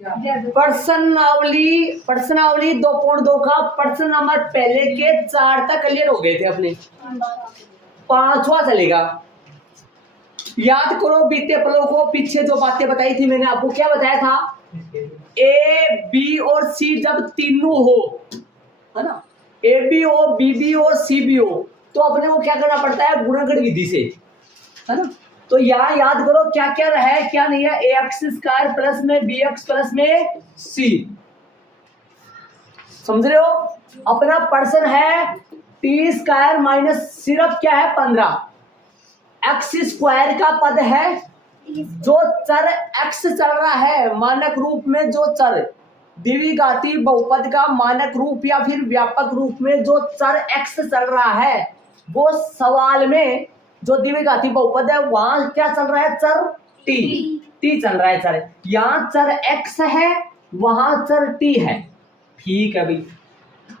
प्रश्नावली 2.2 का प्रश्न नंबर पहले के 4 तक क्लियर हो गए थे अपने। 5वां चलेगा। याद करो बीते पलों को, पीछे जो बातें बताई थी मैंने आपको, क्या बताया था? ए बी और सी जब तीनों हो, है ना, ए बी हो, बी बी हो, सी बी हो, तो अपने को क्या करना पड़ता है? गुणनखंड विधि से, है ना। तो यहाँ याद करो क्या क्या है क्या नहीं है। ए एक्स स्क्वायर प्लस में बी एक्स प्लस में सी, समझ रहे हो? अपना प्रश्न है टी स्क्वायर माइनस सिर्फ क्या है 15, एक्स स्क्वायर का पद है जो चर एक्स चल रहा है, मानक रूप में जो चर, द्विघाती बहुपद का मानक रूप या फिर व्यापक रूप में जो चर एक्स चल रहा है, वो सवाल में जो द्विघाती बहुपद है वहां क्या चल रहा है? चर टी चल रहा है चर। यहाँ चर एक्स है, वहां चर टी है, ठीक है भाई।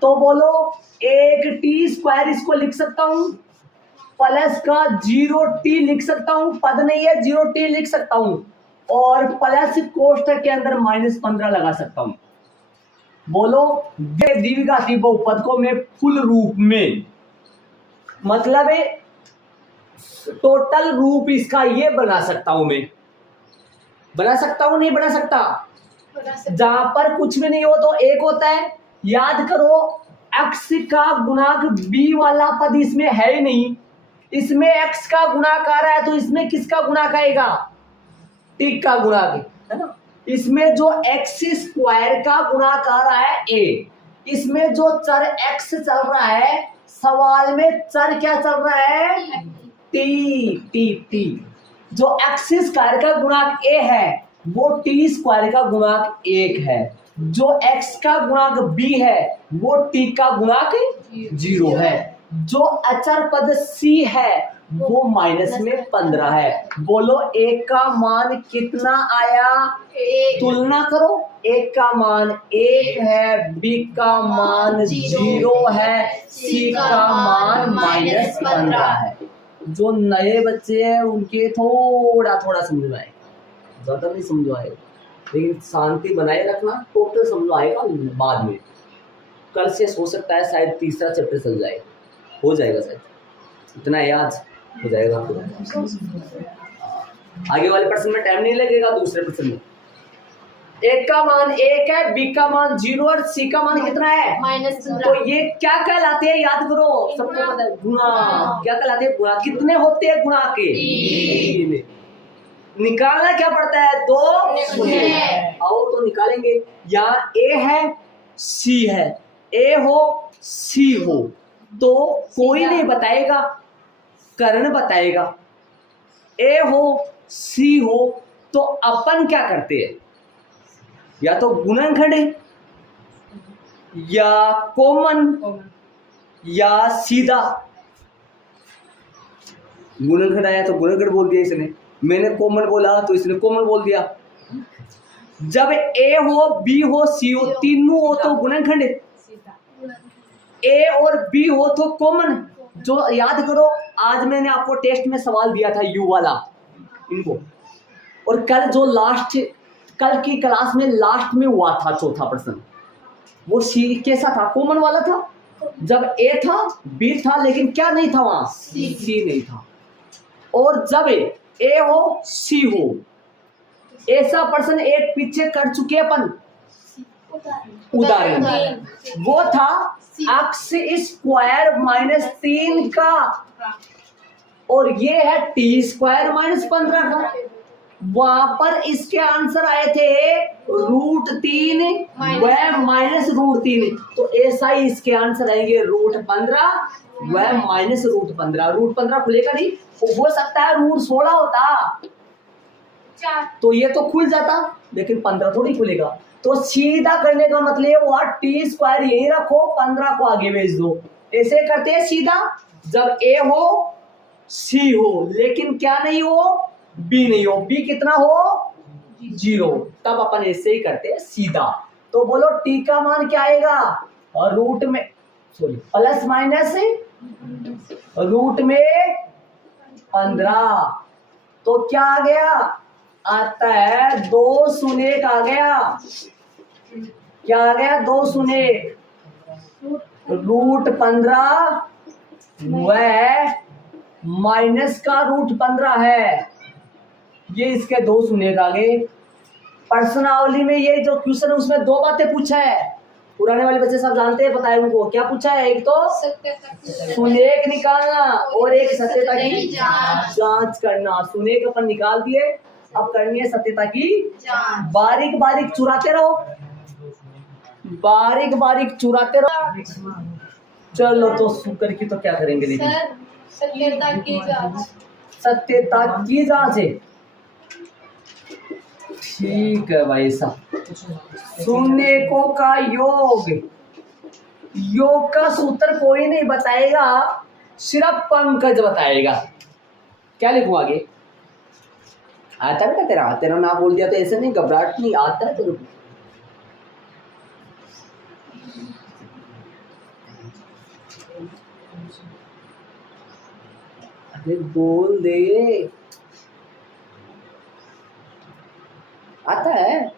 तो बोलो एक टी स्क्वायर इसको लिख सकता हूं, प्लस का 0t लिख सकता हूं, पद नहीं है 0t लिख सकता हूं, और प्लस कोष्ठक के अंदर -15 लगा सकता हूं। बोलो द्विघाती बहुपद को मैं फुल रूप में, मतलब टोटल रूप इसका ये बना सकता हूं, मैं बना सकता हूं नहीं बना सकता? जहां पर कुछ भी नहीं हो तो एक होता है। याद करो x का गुणांक b वाला पद इसमें है ही नहीं, इसमें x का गुणांक आ रहा है, तो इसमें किसका गुणांक आएगा? t का गुणांक, है ना। इसमें जो x स्क्वायर का गुणांक आ रहा है a, इसमें जो चर x चल रहा है, सवाल में चर क्या चल रहा है? t। जो x स्क्वायर का गुणांक a है वो t स्क्वायर का गुणांक 1 है, जो x का गुणांक b है वो t का गुणांक 0 है, जो अचर पद c है वो -15 है। बोलो एक का मान कितना आया? तुलना करो, एक का मान 1 है, b का मान 0 है, c का मान -15 है। जो नए बच्चे हैं उनके थोड़ा समझ में आएगा, ज्यादा नहीं समझ आएगा, लेकिन शांति बनाए रखना, टोटल समझ आएगा बाद में। कल से हो सकता है शायद तीसरा चैप्टर चल जाए, हो जाएगा शायद, इतना याद हो जाएगा। आगे वाले प्रश्न में टाइम नहीं लगेगा। दूसरे प्रश्न में एक का मान 1 है, बी का मान 0 और सी का मान कितना है? -15। तो ये क्या कहलाते हैं? याद करो, सबको पता है, गुणा। क्या कहलाते हैं? गुणा। कितने होते हैं गुणा के? 3। निकालना क्या पड़ता है? 2 आओ तो निकालेंगे। यहाँ ए है, सी है, ए हो सी हो, तो कोई नहीं बताएगा, कर्ण बताएगा। ए हो सी हो तो अपन क्या करते हैं? या तो गुणनखंड या कॉमन या सीधा। गुणनखंड आया तो गुणनखंड बोल दिया इसने, मैंने कॉमन बोला तो इसने कॉमन बोल दिया। जब ए हो बी हो सी हो, तीनों हो तो गुणनखंड, ए और बी हो तो कॉमन। जो याद करो आज मैंने आपको टेस्ट में सवाल दिया था यू वाला, इनको, और कल जो कल की क्लास में लास्ट में हुआ था चौथा प्रश्न, वो सी कैसा था? कॉमन वाला था। जब ए था बी था, लेकिन क्या नहीं था वहां? सी नहीं था। और जब ए हो सी हो, ऐसा प्रश्न एक पीछे कर चुके अपन उदाहरण, वो था एक्स स्क्वायर -3 का, और ये है टी स्क्वायर -15 का। वहां पर इसके आंसर आए थे √3 व -√3, तो ऐसा ही इसके आंसर आएंगे √15 व -√15। √15 खुलेगा नहीं, हो सकता है √16 होता तो ये तो खुल जाता, लेकिन 15 थोड़ी खुलेगा। तो सीधा करने का मतलब हुआ टी स्क्वायर यही रखो, 15 को आगे भेज दो। ऐसे करते हैं सीधा, जब ए हो सी हो लेकिन क्या नहीं हो? बी नहीं हो। बी कितना हो? 0, तब अपन ऐसे ही करते हैं सीधा। तो बोलो टी का मान क्या आएगा? और रूट में प्लस माइनस रूट में 15, तो क्या आ गया? आता है 2 शून्य आ गया। क्या आ गया? 2 शून्य √15 वह माइनस का √15 है। ये इसके 2 शून्य आ गए। प्रश्नावली में ये जो क्वेश्चन है उसमें 2 बातें पूछा है। पुराने वाले बच्चे सब जानते हैं, बताए उनको। क्या पूछा है? एक तो शून्य निकालना और एक सत्यता की जांच करना। शून्य अपन निकाल दिए, अब करनी है सत्यता की बारीक बारीक चुराते रहो, बारीक बारीक चुराते रहो। चलो तो शुक्र की तो क्या करेंगे, लेकिन सत्यता की जांच, सत्यता की जांच है। ठीक है भाई साहब। शून्यकों का योग, योग का सूत्र कोई नहीं बताएगा, सिर्फ पंकज बताएगा। क्या लिखूं आगे? आता है बेटा तेरा? तेरा नाम बोल दिया तो ऐसे नहीं, घबराहट नहीं, आता है तेरे को? अरे बोल दे, आता है?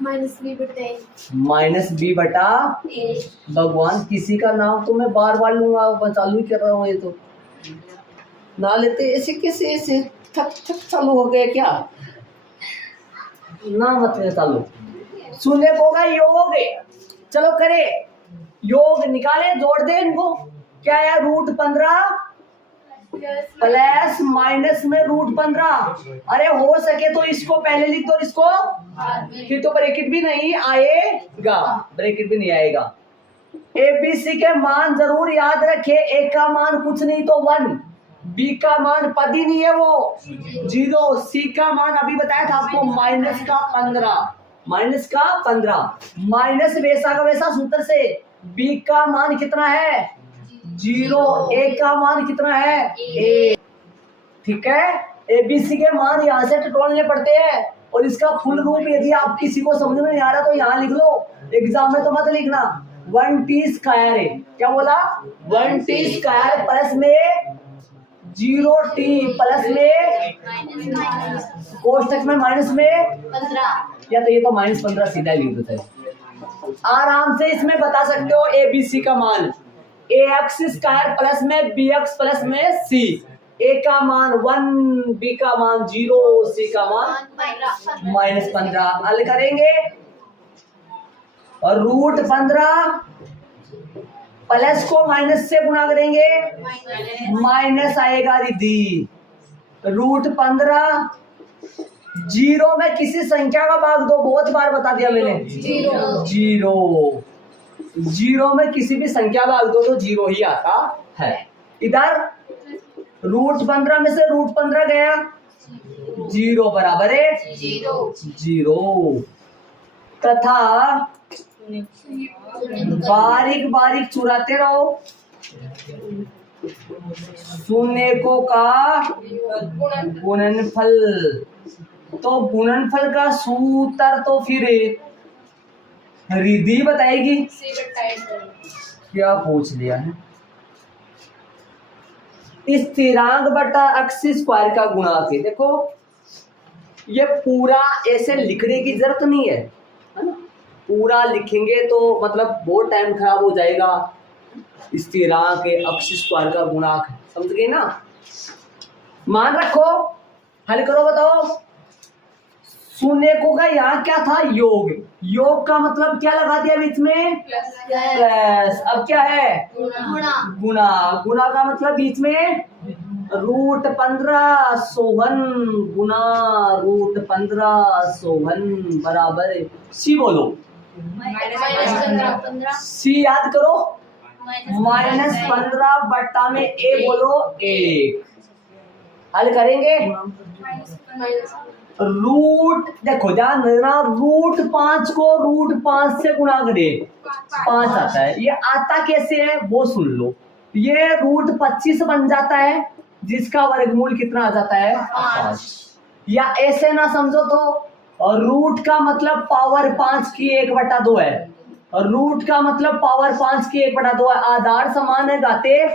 -b बटा भगवान, किसी का नाम तो मैं बार बार लूंगा, चालू ही कर रहा हूँ। ये तो ना लेते ऐसे कैसे, ऐसे ठक ठक चालू हो गया क्या? ना मत चालू। शून्य को का योग, चलो करे योग, निकाले, जोड़ दे इनको। क्या है? √15 प्लस माइनस में √15। अरे हो सके तो इसको पहले लिख दो, इसको फिर तो ब्रैकेट भी नहीं आएगा, ब्रैकेट भी नहीं आएगा। एबीसी के मान जरूर याद रखे। ए का मान कुछ नहीं तो 1, बी का मान पद ही नहीं है वो 0, सी का मान अभी बताया था आपको -15, माइनस वैसा का वैसा सूत्र से। बी का मान कितना है? 0। ए का मान कितना है? 1। ठीक है, एबीसी के मान यहाँ से टटोलने पड़ते हैं, और इसका फुल रूप यदि आप किसी को समझ में नहीं आ रहा तो यहाँ लिख लो, एग्जाम में तो मत लिखना। 1t² है। क्या बोला? 1t² प्लस में 0t प्लस में कोष्टक में माइनस में 15, या तो ये तो -15 सीधा लिख देते हैं। आराम से इसमें बता सकते हो एबीसी का मान ax² प्लस में bx प्लस में c। a का मान 1, b का मान 0, c का मान -15। हल करेंगे और √15 प्लस को माइनस से गुना करेंगे, माइनस आएगा दीदी। √15 0 में किसी संख्या का भाग दो, बहुत बार बता दिया मैंने। 0 में किसी भी संख्या भाग दो तो 0 ही आता है। इधर √15 में से √15 गया, 0 बराबर है 0। तथा बारीक बारीक चुराते रहो। शून्यकों का गुणनफल, तो गुणनफल का सूत्र तो फिर रिद्धि बताएगी। क्या पूछ लिया है? स्थिरांक बटा x² का गुणांक है। देखो ये पूरा ऐसे लिखने की जरूरत नहीं है ना, पूरा लिखेंगे तो मतलब बहुत टाइम खराब हो जाएगा। स्थिरांक x² का गुणांक, समझ गए ना? मान रखो, हल करो, बताओ। शून्यकों का यहाँ क्या था? योग। योग का मतलब क्या लगा दिया बीच में? प्लस। अब क्या है? गुणा। गुणा का मतलब बीच में √15 सोहन गुना √15 बराबर सी। बोलो सी याद करो, -15 बट्टा में a बोलो 1। हल करेंगे। रूट, देखो ध्यान देना, √5 को √5 से गुणा करे 5 आता है। ये आता कैसे है वो सुन लो। ये √25 बन जाता है, जिसका वर्गमूल कितना आ जाता है? 5। या ऐसे ना समझो तो, और रूट का मतलब पावर 5 की 1/2 है, और रूट का मतलब पावर 5 की 1/2 है। आधार समान है, घाते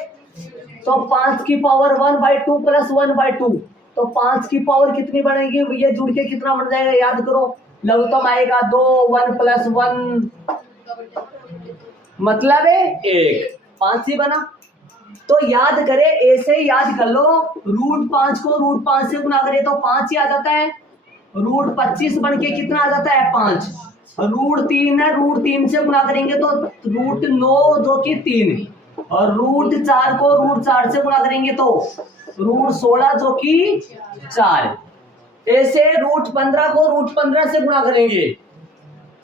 तो 5 की पावर 1/2 प्लस 1/2, तो 5 की पावर कितनी बनेगी, ये जुड़ के कितना बन जाएगा याद करो, लघुत्तम आएगा 2, 1 + 1 मतलब है 1, 5 ही बना। तो याद करे, ऐसे ही याद कर लो, √5 को √5 से गुना करे तो 5 ही आ जाता है, √25 बन के कितना आ जाता है 5, √3 है, √3 से गुना करेंगे तो √9 जो कि 3, और √4 को √4 से गुना करेंगे तो √16 जो कि 4। ऐसे √15 को √15 से गुणा करेंगे,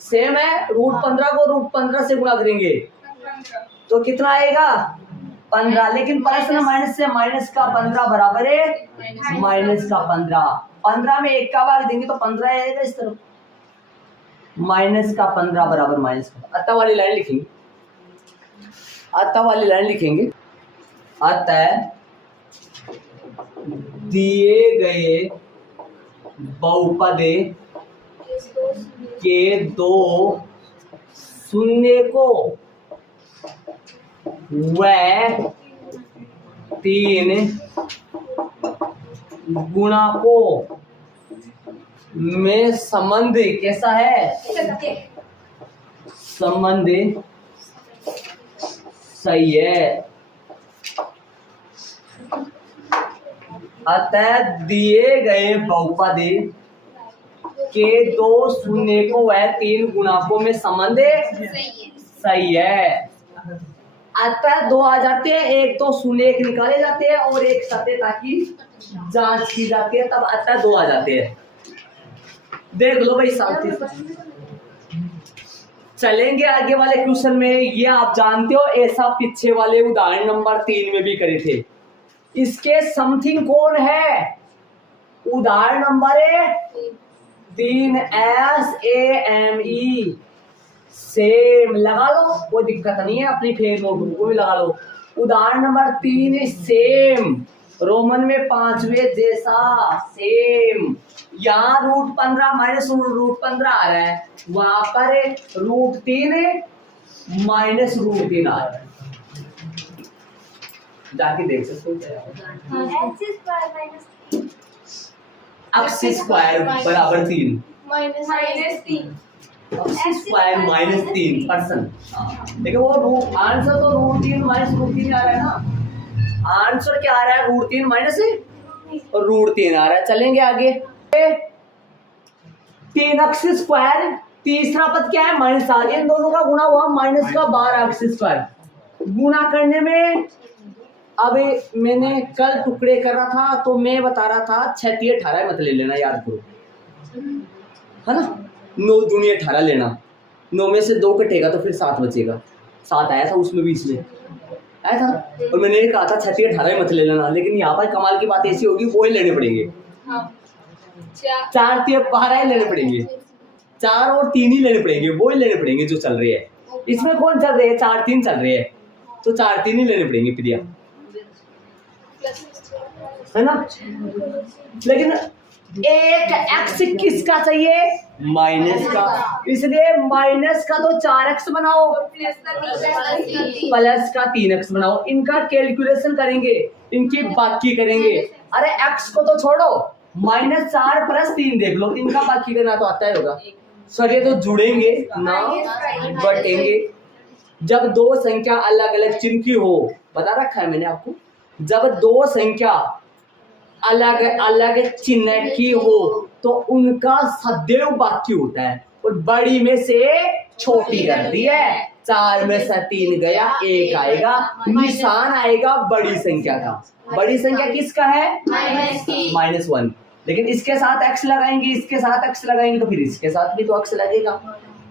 सेम है, √15 को √15 से गुणा करेंगे तो कितना आएगा 15, लेकिन प्लस ना माइनस से, माइनस का 15 बराबर है माइनस का 15, 15 में 1 का भाग देंगे तो 15 आएगा इस तरफ, माइनस का 15 बराबर माइनस का। अतः वाली लाइन लिखेंगे, अतः वाली लाइन लिखेंगे, अतः दिए गए बहुपदे के 2 शून्य को व 3 गुणकों में संबंध कैसा है, संबंध सही है। अतः दिए गए बहुपद के 2 शून्य को व 3 गुणकों में संबंध सही है। अतः 2 आ जाते हैं, एक तो शून्य एक निकाले जाते हैं और एक सत्यता की जांच की जाती है, तब अतः 2 आ जाते हैं। देख लो भाई शांति से चलेंगे आगे वाले क्वेश्चन में। ये आप जानते हो, ऐसा पीछे वाले उदाहरण नंबर 3 में भी करे थे। इसके समथिंग कौन है, उदाहरण नंबर 3 SAME, सेम लगा लो, कोई दिक्कत नहीं है, अपनी फेर नोटबुक को भी लगा लो। उदाहरण नंबर 3 सेम, रोमन में 5वें जैसा सेम, यहाँ √15 माइनस √15 आ रहा है, वहां पर √3 माइनस √3 आ रहा है, जाके देख सकते हो। x स्क्वायर बराबर 3 स्क्वायर -3%। देखो वो आंसर तो √3 माइनस √3 आ रहा है ना, आंसर क्या आ रहा है √3 माइनस √3 आ रहा है। चलेंगे आगे, 3x स्क्वायर, तीसरा पद क्या है -8, इन दोनों का गुणा हुआ माइनस का 12x स्क्वायर। गुणा करने में अभी मैंने कल टुकड़े कर रहा था तो मैं बता रहा था 6 × 18 मत ले लेना, याद करो, है ना, 9 दूनी 18 लेना, 9 में से 2 कटेगा तो फिर 7 बचेगा, 7 आया था उसमें बीच में आया था, और मैंने कहा था 6 × 18 मत ले लेना, लेकिन यहाँ पर कमाल की बात ऐसी होगी वो ही लेने पड़ेंगे, 4 × 12 ही लेने पड़ेंगे, 4 और 3 ही लेने पड़ेंगे, वो ही लेने पड़ेंगे जो चल रहे हैं। इसमें कौन चल रहे हैं, 4 3 चल रहे हैं, तो 4 3 ही लेने पड़ेंगे प्रिया, है ना। लेकिन एक x किसका चाहिए, माइनस का, इसलिए माइनस का तो 4x बनाओ, प्लस का 3x बनाओ, इनका कैलकुलेशन करेंगे, इनकी बाकी करेंगे। अरे x को तो छोड़ो, -4 + 3 देख लो, इनका बाकी करना तो आता ही होगा, सर ये तो जुड़ेंगे ना बटेंगे। जब 2 संख्या अलग अलग चिन्ह की हो, बता रखा है मैंने आपको, जब 2 संख्या अलग अलग चिन्ह की हो तो उनका सदैव बाकी होता है, और बड़ी में से छोटी करती है, 4 में से 3 गया, 1 आएगा, निशान आएगा बड़ी संख्या का। बड़ी संख्या किसका है, -1, लेकिन इसके साथ x लगाएंगे, इसके साथ x लगाएंगे तो फिर इसके साथ भी तो x लगेगा।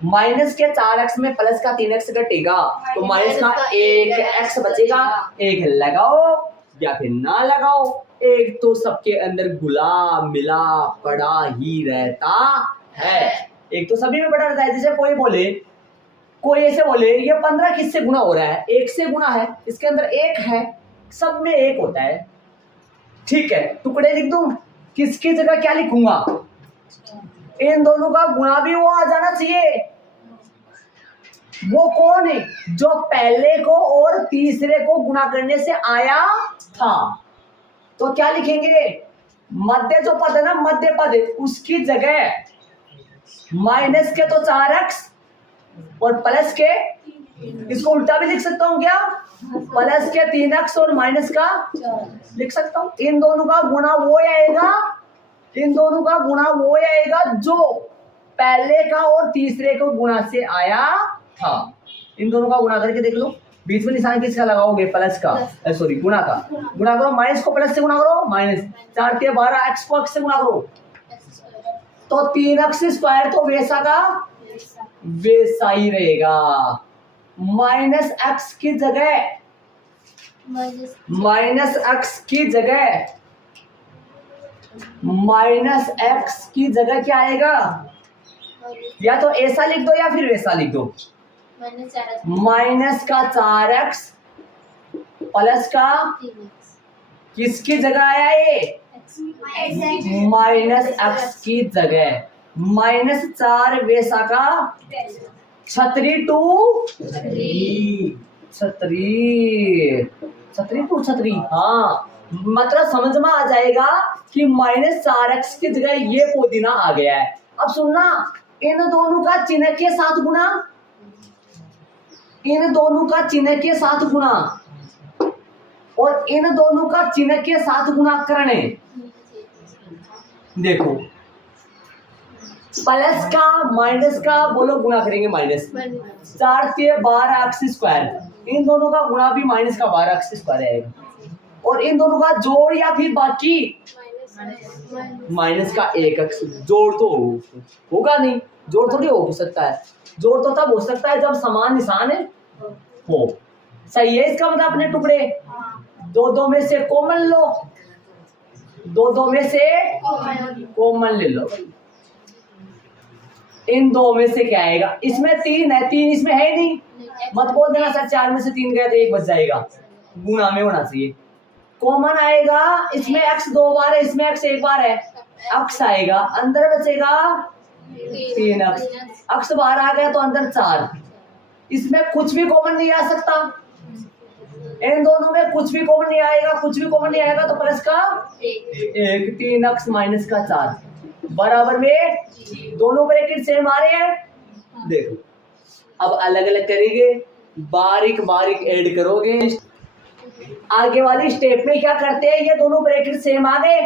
माइनस के 4x में प्लस का 3x घटेगा तो माइनस का 1x बचेगा, 1 लगाओ या फिर ना लगाओ, एक तो सबके अंदर घुला मिला पड़ा ही रहता है, एक तो सभी में पड़ा रहता है। जैसे कोई ऐसे बोले ये 15 किससे गुना हो रहा है, 1 से गुना है, इसके अंदर 1 है, सब में 1 होता है, ठीक है, टुकड़े लिख दूं, किसकी जगह क्या लिखूंगा, इन दोनों का गुणा भी वो आ जाना चाहिए। वो कौन है, जो पहले को और तीसरे को गुणा करने से आया था, तो क्या लिखेंगे, मध्य जो पद है ना, मध्य पद, उसकी जगह माइनस के तो 4x और प्लस के, इसको उल्टा भी लिख सकता हूँ क्या, प्लस के 3x और माइनस का लिख सकता हूँ। इन दोनों का गुणा वो आएगा, इन दोनों का गुणा वो आएगा जो पहले का और तीसरे को गुणा से आया था। इन दोनों का गुणा करके देख लो, बीच में निशान किसका लगाओगे, प्लस का, सॉरी गुणा का। गुणा करो, माइनस को प्लस से गुणा करो, माइनस 4 के 12, x को x से गुणा करो तो 3x स्क्वायर तो वैसा का वैसा ही रहेगा। माइनस एक्स की जगह, माइनस एक्स की जगह, माइनस एक्स की जगह क्या आएगा, या तो ऐसा लिख दो या फिर वैसा लिख दो, माइनस का 4x प्लस का किसकी जगह आया ये, माइनस एक्स की जगह, माइनस 4 वैसा का छतरी टू छतरी, छतरी टू छतरी। हाँ, मतलब समझ में आ जाएगा कि माइनस 4x की जगह ये पुदीना आ गया है। अब सुनना, इन दोनों का चिन्ह के साथ गुणा, इन दोनों का चिन्ह के साथ गुणा और इन दोनों का चिन्ह के साथ गुणा करने। देखो, प्लस का माइनस का बोलो गुणा करेंगे, माइनस 4 के 12 एक्स स्क्वायर, इन दोनों का गुणा भी माइनस का 12 एक्स स्क्वायर आएगा, और इन दोनों का जोड़ या फिर बाकी माइनस का 1 एक्स। जोड़ तो होगा नहीं, जोड़ थोड़ी हो सकता है, जोड़ तो तब हो सकता है जब समान निशान है हो। सही है, इसका मतलब अपने टुकड़े दो में से कॉमन लो, दो में से कॉमन ले लो। इन दो में से क्या आएगा, इसमें 3 है, 3 इसमें है नहीं, मत बोल देना सर 4 में से 3 गया तो 1 बच जाएगा, गुणा में होना चाहिए। कॉमन आएगा, इसमें x 2 बार है, इसमें x 1 बार है, x आएगा, अंदर बचेगा 3x, x बाहर आ गया तो अंदर 4। इसमें कुछ भी कॉमन नहीं आ सकता, इन दोनों में कुछ भी कॉमन नहीं आएगा, कुछ भी कॉमन नहीं आएगा तो प्लस का 1, 3x माइनस का 4 बराबर में दोनों ब्रैकेट सेम आ रहे हैं। देखो, अब अलग अलग करेंगे, बारीक बारीक ऐड करोगे। आगे वाली स्टेप में क्या करते हैं, ये दोनों ब्रैकेट सेम आ गए,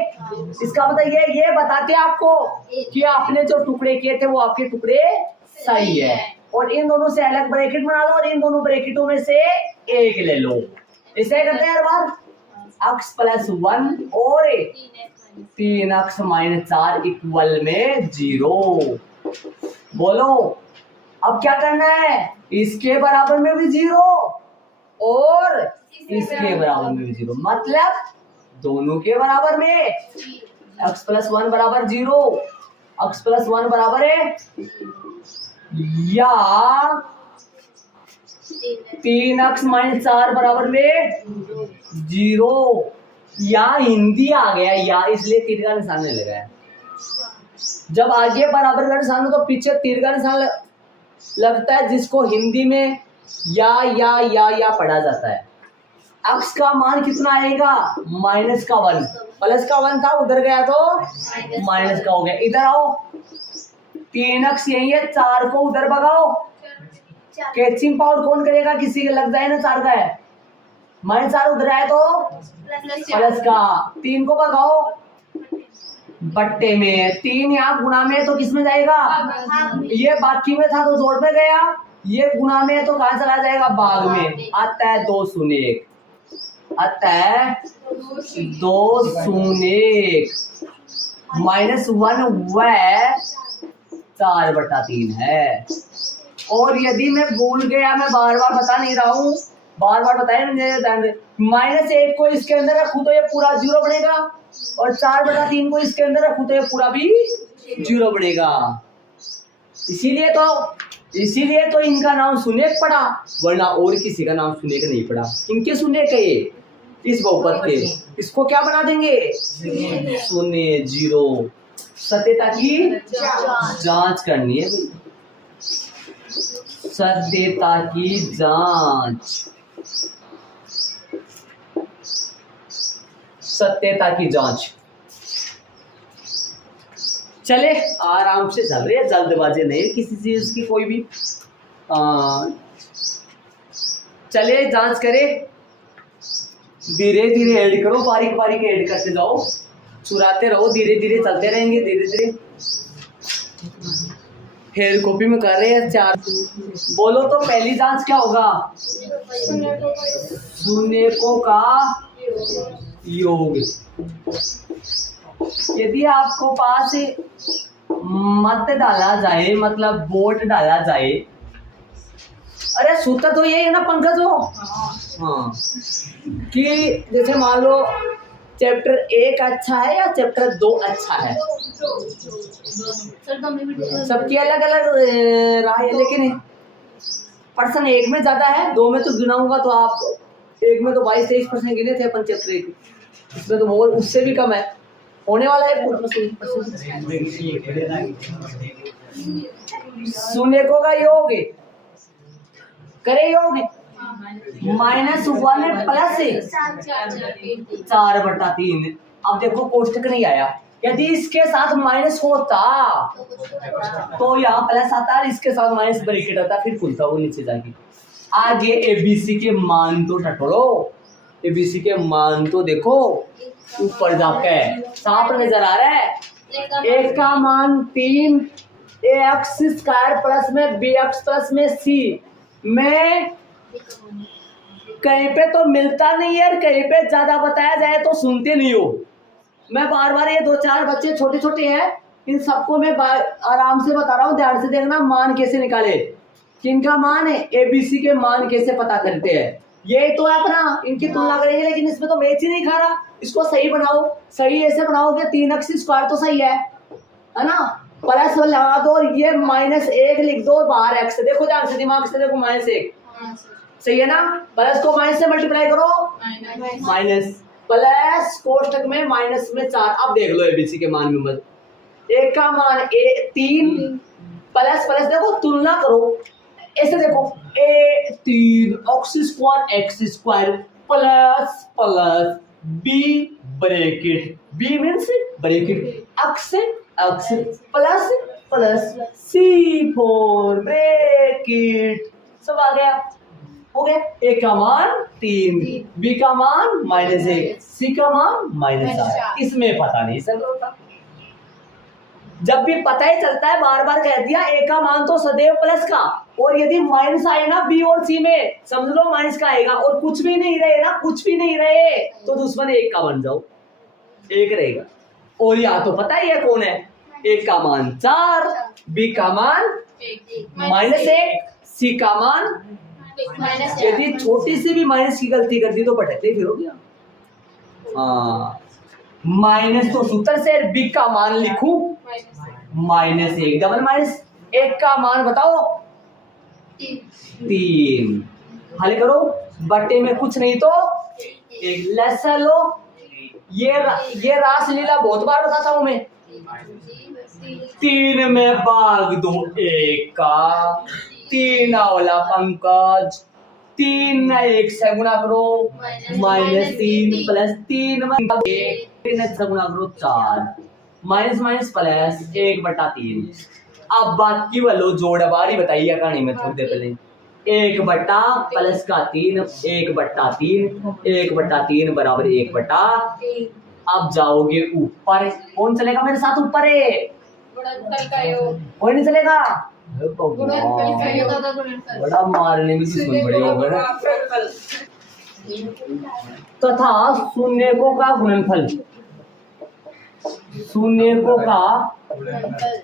इसका मतलब ये बताते हैं आपको कि आपने जो टुकड़े किए थे वो आपके टुकड़े सही है, और इन दोनों से अलग ब्रैकेट बना लो और इन दोनों ब्रैकेटों में से एक ले लो। इसे करते हैं हर बार, x प्लस 1 और 3x माइनस 4 इक्वल में 0। बोलो अब क्या करना है, इसके बराबर में भी 0 और इसके बराबर में भी 0, मतलब दोनों के बराबर में x प्लस 1 बराबर 0, x प्लस 1 बराबर है या 3x माइनस 4 बराबर में 0, या हिंदी आ गया या, इसलिए तीर का निशान नहीं लगा है। जब आगे बराबर का निशान हो तो पीछे तीर का निशान लगता है, जिसको हिंदी में या पढ़ा जाता है। x का मान कितना आएगा, माइनस का 1, प्लस का 1 था उधर गया तो माइनस का हो गया। इधर आओ, 3x यही है, 4 को उधर भगाओ, कैचिंग पावर कौन करेगा, किसी के लग जाए ना, 4 का है, माइनस 4 उधर आए तो प्लस का, 3 को भगाओ बट्टे में, 3 यहाँ गुणा में तो किस में जाएगा, ये बाकी में था तो जोड़ में गया, ये गुणा में तो कहां चला जाएगा, भाग में। आता है 2 शून्य 1, आता है 2 शून्य 1, माइनस 1 वह 4/3 है। और यदि मैं भूल गया, मैं बार बार बता नहीं रहा हूँ, बार बार बताया, माइनस 1 को इसके अंदर रखूं तो ये पूरा 0 बनेगा, और 4/3 को इसके अंदर रखूं तो ये पूरा भी 0 बनेगा। इसीलिए तो इनका नाम शून्य पड़ा, वरना और किसी का नाम शून्य नहीं पड़ा। इनके शून्य के इस बहुपद के, इसको क्या बना देंगे, शून्य 0। सत्यता की जांच करनी है, सत्यता की जांच, सत्यता की जांच। चले आराम से चल रही है, जल्दबाजी नहीं किसी चीज की कोई भी। चले जांच करे, धीरे धीरे ऐड करो, बारीक बारीक ऐड करते जाओ, चुराते रहो, धीरे धीरे चलते रहेंगे, धीरे धीरे। फिर कॉपी में कर रहे हैं 4। बोलो तो पहली जांच क्या होगा? शून्यकों का योग। यदि आपको पास मत डाला जाए, मतलब वोट डाला जाए, अरे सूत्र तो यही है ना पंकज हो। हाँ, कि जैसे मान लो चैप्टर 1 अच्छा है या चैप्टर 2 अच्छा है, सबकी अलग अलग राय है, लेकिन पर्सन 1 में ज्यादा है, 2 में तो गिनाऊंगा तो आप 1 में तो 22-23% गिने थे अपन चैप्टर 1, इसमें तो वो उससे भी कम है, होने वाला है। शून्यकों का योग करे, योग -1 प्लस 4/3। अब देखो कोष्टक नहीं आया, यदि इसके साथ माइनस होता तो यहाँ प्लस आता है, इसके साथ माइनस ब्रैकेट आता, फिर खुलता वो नीचे जाके। आगे एबीसी के मान तो टटोलो, एबीसी के मान तो देखो ऊपर जाके साफ नजर आ रहा है। एक का मान 3 ax स्क्वायर प्लस में bx प्लस में c में कहीं पे तो मिलता नहीं है, कहीं पे ज्यादा बताया जाए तो सुनते नहीं हो। मैं बार बार ये 2-4 बच्चे छोटे छोटे हैं, इन सबको मैं आराम से बता रहा हूँ, ध्यान से देखना मान कैसे निकाले, किनका मान है, एबीसी के मान कैसे पता करते हैं। ये तो है अपना, इनकी तुलना करेंगे, लेकिन इसमें तो मैच ही नहीं खा रहा। इसको सही बनाओ, सही ऐसे बनाओगे 3x स्क्वायर तो सही है ना, प्लस लगा दो और ये -1 लिख दो, बाहर x देखो, ध्यान से दिमाग से देखो, -1 सही है ना, प्लस को माइनस से मल्टीप्लाई करो, माइनस प्लस कोष्टक में माइनस में 4। अब देख लो एबीसी के मान में मत, एक का मान 3 प्लस प्लस देखो, तुलना करो ऐसे देखो, x square plus plus b bracket, b means bracket, x plus plus c4 bracket, सब आ गया, हो गया। ए का मान 3, बी का मान -1, सी का मान -8। इसमें पता नहीं चल रहा था, जब भी पता ही चलता है, बार बार कह दिया ए का मान तो सदैव प्लस का, और यदि माइनस आए ना बी और सी में, समझ लो माइनस का आएगा, और कुछ भी नहीं रहे ना, कुछ भी नहीं रहे तो दुश्मन 1 का बन जाओ, 1 रहेगा। और यहाँ तो पता ही है कौन है, ए का मान 4, बी का मान -1, सी का मान, यदि छोटी सी भी माइनस की गलती कर दी तो भटकते फिर हो गया। हाँ, माइनस तो सूत्र से, बी का मान लिखूं -1, डबल माइनस, 1 का मान बताओ 3, हल करो, बट्टे में कुछ नहीं तो 1 लसा लो। ये रासलीला बहुत बार बताता हूं मैं, 3 में भाग दो 1 का, 3 वाला पंकज, 3 1 से गुणा करो, -3 प्लस 3 से गुणा करो 4, माइनस माइनस प्लस 1/3। अब बाकी वालों जोड़बारी बताइए कहानी में थोड़ी देर पहले, 1 प्लस का 3, 1/3 बराबर 1/। अब जाओगे ऊपर, कौन चलेगा मेरे साथ ऊपर है, कोई नहीं चलेगा, बड़ा मारने में दुश्मन बड़े हो गए तथा शून्यकों का गुणनफल, शून्यकों का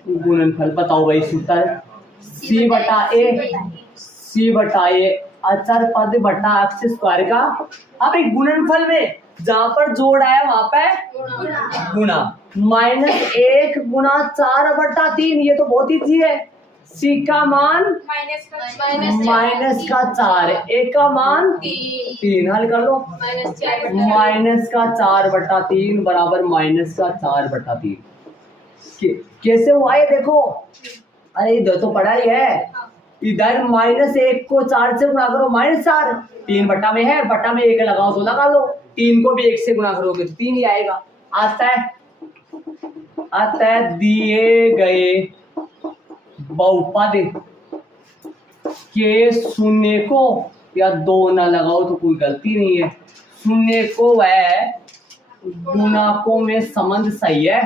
गुणनफल बताओ भाई सूत्र, c/a अचर पद बटा x स्क्वायर का। अब एक गुणनफल में जहां पर जोड़ है वहां पे गुणा, -1 गुणा 4/3, ये तो बहुत इजी है। c का मान माइनस का 4, a का मान 3, हल कर लो, -4/3 बराबर -4/3। कैसे हुआ ये देखो, अरे इधर तो पढ़ा ही है, इधर -1 को 4 से गुणा करो -4, 3 बटा में है, बटा में 1 लगाओ तो लगा लो, 3 को भी 1 से गुणा करोगे तो 3 ही आएगा। आता है अतः दिए गए बहुपद के शून्य को, या दो ना लगाओ तो कोई गलती नहीं है, शून्य को वह गुणाकों में संबंध सही है,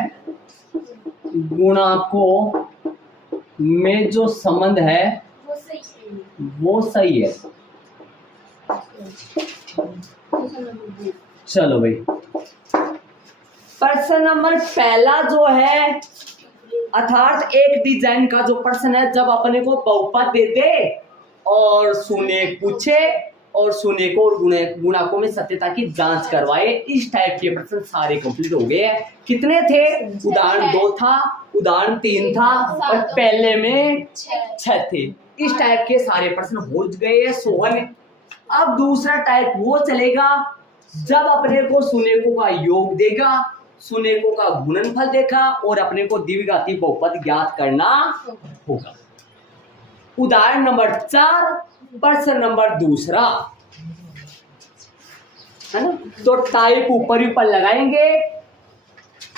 गुणाकों में जो संबंध है वो सही है। चलो भाई, प्रश्न नंबर पहला जो है, अर्थात एक डिजाइन का जो प्रश्न है, जब अपने को बहुपद दे दे और शून्य पूछे और शून्य को और गुणाकों में सत्यता की जांच करवाए, इस टाइप के प्रश्न सारे कंप्लीट हो गए हैं। कितने थे? उदाहरण 2 था, उदाहरण 3 था और पहले में 6 थे। इस टाइप के सारे प्रश्न हो गए हैं 16। अब दूसरा टाइप वो चलेगा जब अपने को शून्यकों का योग देगा, शून्यकों का गुणनफल देखा और अपने को द्विघाती बहुपद ज्ञात करना होगा। उदाहरण नंबर 4, प्रश्न नंबर दूसरा है ना। तो टाइप ऊपर ऊपर लगाएंगे,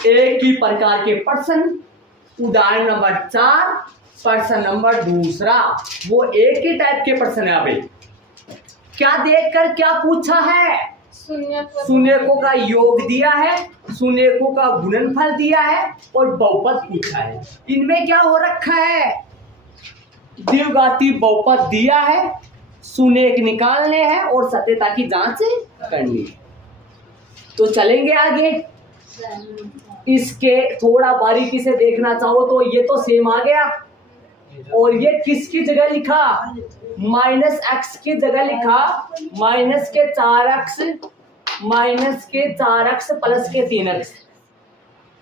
एक ही प्रकार के प्रश्न। उदाहरण नंबर 4, प्रश्न नंबर दूसरा, वो एक ही टाइप के प्रश्न है। अभी क्या देखकर क्या पूछा है? शून्यकों का योग दिया है, शून्यकों का गुणनफल दिया है और बहुपद पूछा है। इनमें क्या हो रखा है? द्विघाती बहुपद दिया है, शून्य निकालने हैं और सत्यता की जांच करनी है। तो चलेंगे आगे। इसके थोड़ा बारीकी से देखना चाहो तो ये तो सेम आ गया, और ये किसकी जगह लिखा? -x की जगह लिखा, माइनस के 4x प्लस के 3x।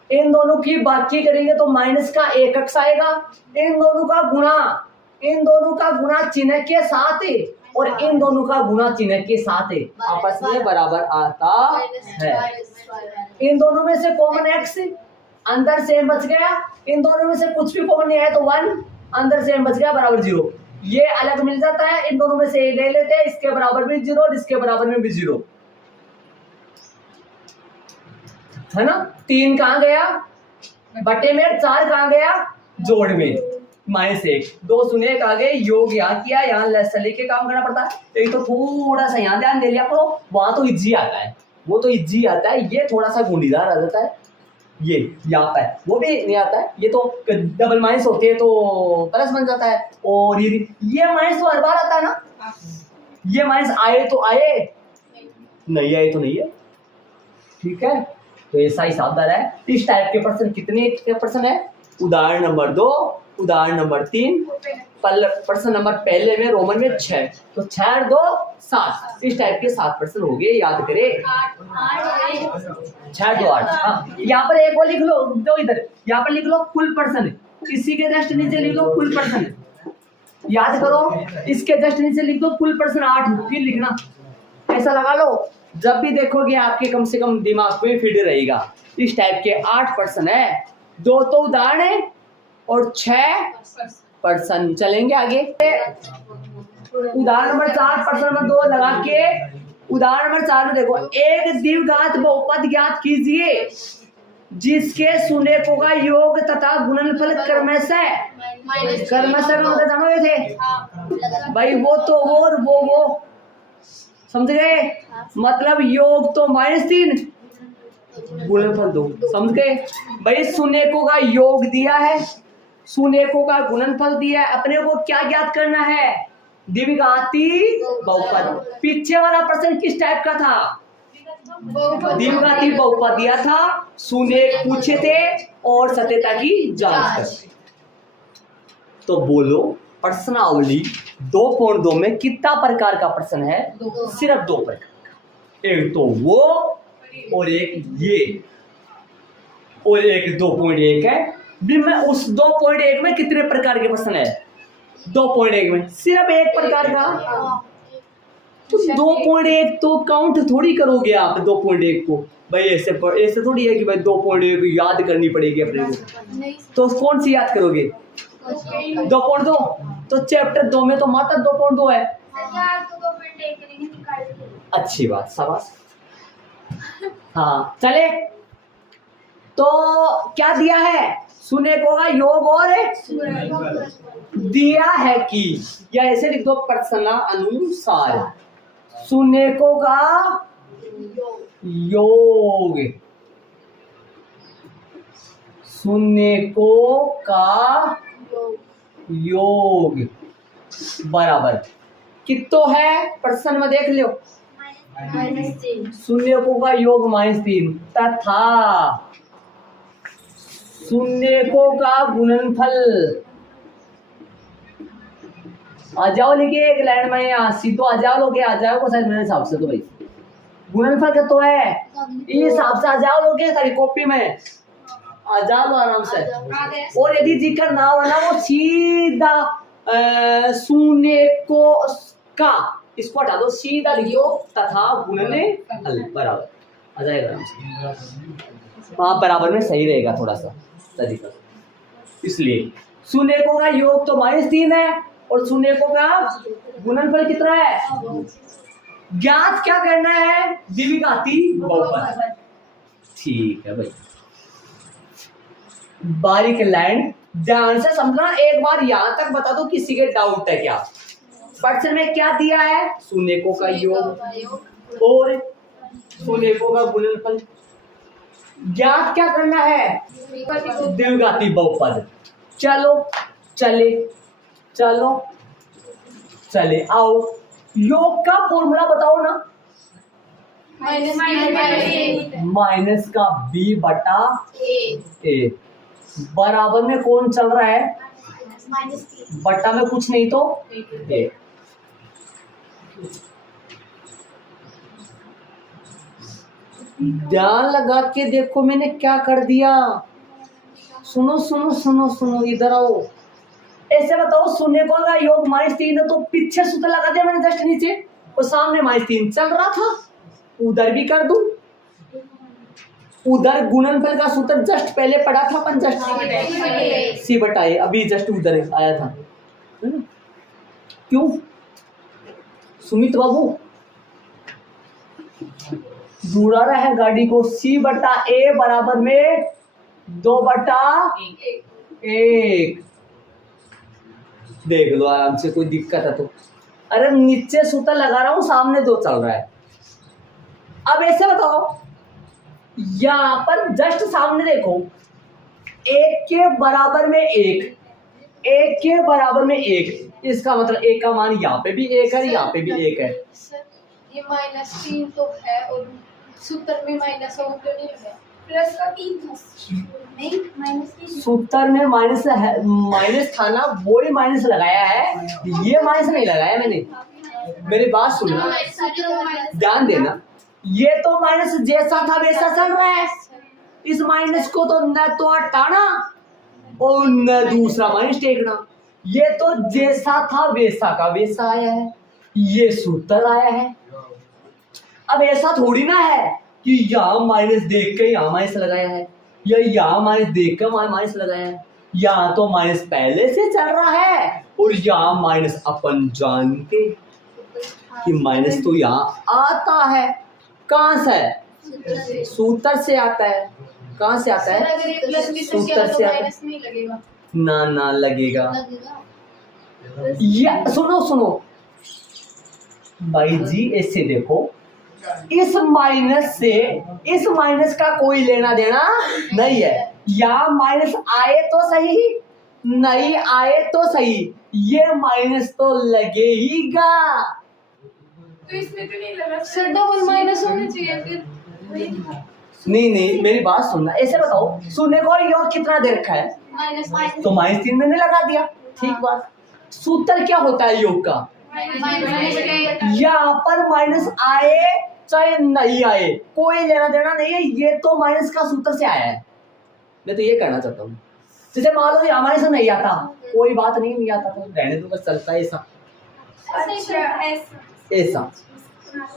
इन दोनों की बाकी करेंगे तो माइनस का 1x आएगा। इन दोनों का गुणा चिन्ह के साथ है और इन दोनों का गुणा चिन्ह के साथ है, आपस में बराबर आता है। इन दोनों में से कॉमन x अंदर सेम बच गया, इन दोनों में से कुछ भी कॉमन नहीं है तो 1 अंदर सेम बच गया, बराबर 0। ये अलग मिल जाता है, इन दोनों में से ले लेते हैं, इसके बराबर भी 0 और इसके बराबर में भी 0 है ना। 3 कहां गया? बटे में। 4 कहां गया? जोड़ में। -1, 2 शून्य एक आ गए, योग यहाँ किया, यहाँ लेस से लेके काम करना पड़ता है। एक तो थोड़ा सा यहाँ ध्यान दे लिया करो, वहां तो इजी आता है, वो तो इजी आता है, ये थोड़ा सा गुंडीदार आ जाता है। ये यहाँ पे वो भी नहीं आता है, ये तो डबल माइनस होते हैं तो प्लस बन जाता है, और ये माइनस तो हर बार आता है ना। ये माइनस आए तो आए, नहीं आए तो नहीं है, ठीक है। तो ऐसा ही सावधान है। इस टाइप के प्रश्न कितने प्रश्न है? उदाहरण नंबर 2, उदाहरण नंबर 3, प्रश्न नंबर पहले में रोमन में 6, तो 6 और 2 7। इस टाइप के 7 प्रश्न हो गए, याद करें। 6 2 8। हाँ, यहाँ पर एक और लिख लो, दो इधर, यहाँ पर लिख लो कुल प्रश्न, इसी के जस्ट नीचे लिख लो कुल प्रश्न, याद करो। इसके जस्ट नीचे लिख दो कुल प्रश्न 8, फिर लिखना, ऐसा लगा लो। जब भी देखोगे आपके कम से कम दिमाग में फिट रहेगा। इस टाइप के 8 प्रश्न है, 2 तो उदाहरण है और 6 प्रश्न। चलेंगे आगे। उदाहरण नंबर 4, प्रश्न नंबर 2 लगा के उदाहरण नंबर 4 में देखो, एक द्विघात बहुपद ज्ञात कीजिए जिसके शून्यकों का योग तथा गुणनफल क्रमशः का मतलब जानोगे थे भाई, वो तो और वो समझ गए। मतलब योग तो -3, गुणनफल 2, समझ गए भाई। शून्यकों का योग दिया है, शून्यकों का गुणनफल दिया है, अपने को क्या ज्ञात करना है? द्विघाती बहुपद। पीछे वाला प्रश्न किस टाइप का था? द्विघाती बहुपद दिया था, शून्य पूछे थे और सत्यता की जांच कर। तो बोलो प्रश्नावली 2.2 में कितना प्रकार का प्रश्न है? सिर्फ 2 प्रकार का, एक तो वो और एक ये, और एक 2.1 है। भी मैं उस 2.1 में कितने प्रकार के प्रश्न है? 2.1 में सिर्फ एक प्रकार का। तो 2.1 तो काउंट थोड़ी करोगे आप 2.1 को भाई, ऐसे थोड़ी है कि भाई 2.1 याद करनी पड़ेगी अपने को। तो कौन सी याद करोगे? 2.2। तो चैप्टर 2 में तो मात्र 2.2 है। अच्छी बात, शाबाश। हाँ चले, तो क्या दिया है? सुनेको का योग और दिया है कि, या ऐसे लिख दो प्रश्नानुसार, सुनेको का योग, सुनेको का योग बराबर कितो है? प्रश्न में देख लो, शून्यकों का योग -3 तथा शून्यकों का गुणनफल। आ जाओ लिखिए एक लाइन में, यहाँ सीधो आ जाओ, लोगे आ जाओ शायद मेरे हिसाब से तो भाई गुणनफल का तो है, इस हिसाब से आ जाओ लोगे तारी कॉपी में आ जाओ आराम से। और यदि जिक्र ना हो ना वो सीधा शून्यको का, इसको हटा दो, सीधा लिखो तथा गुणने हल बराबर आ जाएगा आराम से। हाँ बराबर में सही रहेगा थोड़ा सा तरीका, इसलिए शून्यकों का योग तो -3 है और शून्यकों का गुणनफल कितना है? ज्ञात क्या करना है? द्विघाती बहुपद। ठीक है भाई, बारीक लाइन ध्यान से समझना। एक बार यहां तक बता दो किसी के डाउट है क्या? प्रश्न में क्या दिया है? शून्यकों का योग और शून्यकों का गुणनफल। ज्ञात क्या करना है? द्विघाती बहुपद। चलो चले चलो चले आओ, योग का फॉर्मूला बताओ ना। माइनस का b बटा a बराबर में कौन चल रहा है? बटा में कुछ नहीं तो a। ध्यान लगा के देखो मैंने क्या कर दिया। सुनो सुनो सुनो सुनो, इधर आओ। ऐसे बताओ, शून्यकों का योग -3 है तो पीछे सूत्र लगा दिया मैंने जस्ट नीचे, और सामने -3 चल रहा था, उधर भी कर दूं। उधर गुणनफल का सूत्र जस्ट पहले पढ़ा था अपन, जस्ट सी बटा ए, अभी जस्ट उधर आया था। क्यों सुमित बाबू दूरा रहा है गाड़ी को? सी बटा ए बराबर में 2/1। देख लो आराम से, कोई दिक्कत है तो। अरे नीचे सूत्र लगा रहा हूं, सामने 2 चल रहा है। अब ऐसे बताओ, यहां पर जस्ट सामने देखो, 1 के बराबर में 1, 1 के बराबर में 1, इसका मतलब 1 का मान यहाँ पे भी 1 है, यहाँ पे भी 1 है। ये -3 तो है और सूत्र में माइनस हो क्यों नहीं लगा? प्लस का 3 था नहीं, -3 सूत्र में माइनस था ना, वो ही माइनस लगाया है, ये माइनस नहीं लगाया मैंने। मेरी बात सुनना, ध्यान देना, ये तो माइनस जैसा था वैसा चल रहा है। इस माइनस को तो न तो हटाना और न दूसरा माइनस टेकना, ये तो जैसा था वैसा का वैसा आया है, ये सूत्र आया है। अब ऐसा थोड़ी ना है कि यहाँ माइनस देख के यहाँ माइनस लगाया है, या यहाँ माइनस देख कर माइनस लगाया है। यहाँ तो माइनस पहले से चल रहा है और यहाँ माइनस अपन जानते कि माइनस तो यहाँ आता है। कहाँ से? सूत्र से आता है। कहाँ से आता है? सूत्र से आता है। ना लगेगा। या सुनो सुनो भाई जी, ऐसे देखो, इस माइनस से इस माइनस का कोई लेना देना नहीं है। या माइनस आए तो सही, नहीं आए तो सही, ये माइनस तो लगेगा। तो इसमें तो नहीं लगा सर, डबल माइनस होना चाहिए फिर। नहीं मेरी बात सुनना। ऐसे बताओ, शून्य को योग कितना दे रखा है? तो -3 मैंने लगा दिया, ठीक बात। सूत्र क्या होता है योग का? यहाँ पर माइनस आए चाहे नहीं आए, कोई लेना देना नहीं है, ये तो माइनस का सूत्र से आया है। मैं तो ये कहना चाहता हूँ। जैसे मान लो हमारे से नहीं आता, कोई बात नहीं आता तो रहने दो, बस चलता है ऐसा ऐसा।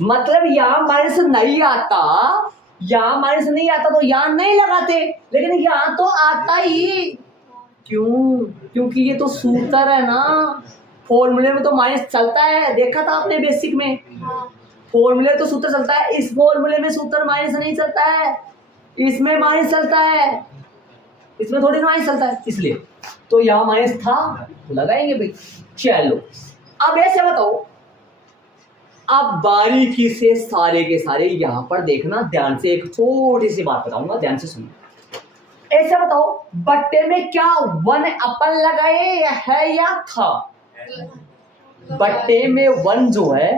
मतलब यहाँ माइनस नहीं आता, यहाँ माइनस नहीं आता तो यहाँ नहीं लगाते, लेकिन यहाँ तो आता ही। क्यों? क्योंकि ये तो सूत्र है ना, फॉर्मूले में तो माइनस चलता है, देखा था आपने बेसिक में। फॉर्मूले तो सूत्र चलता है, इस फॉर्मूले में सूत्र माइनस नहीं चलता है। इसमें माइनस चलता है, इसमें थोड़ी माइनस चलता है, इसलिए तो यहाँ माइनस था तो लगाएंगे भाई। चलो अब ऐसे बताओ, अब बारीकी से सारे के सारे यहां पर देखना ध्यान से, एक छोटी सी बात बताऊंगा, ध्यान से सुनो। ऐसे बताओ, बट्टे में क्या 1 अपन लगाए है या था? बट्टे में 1 जो है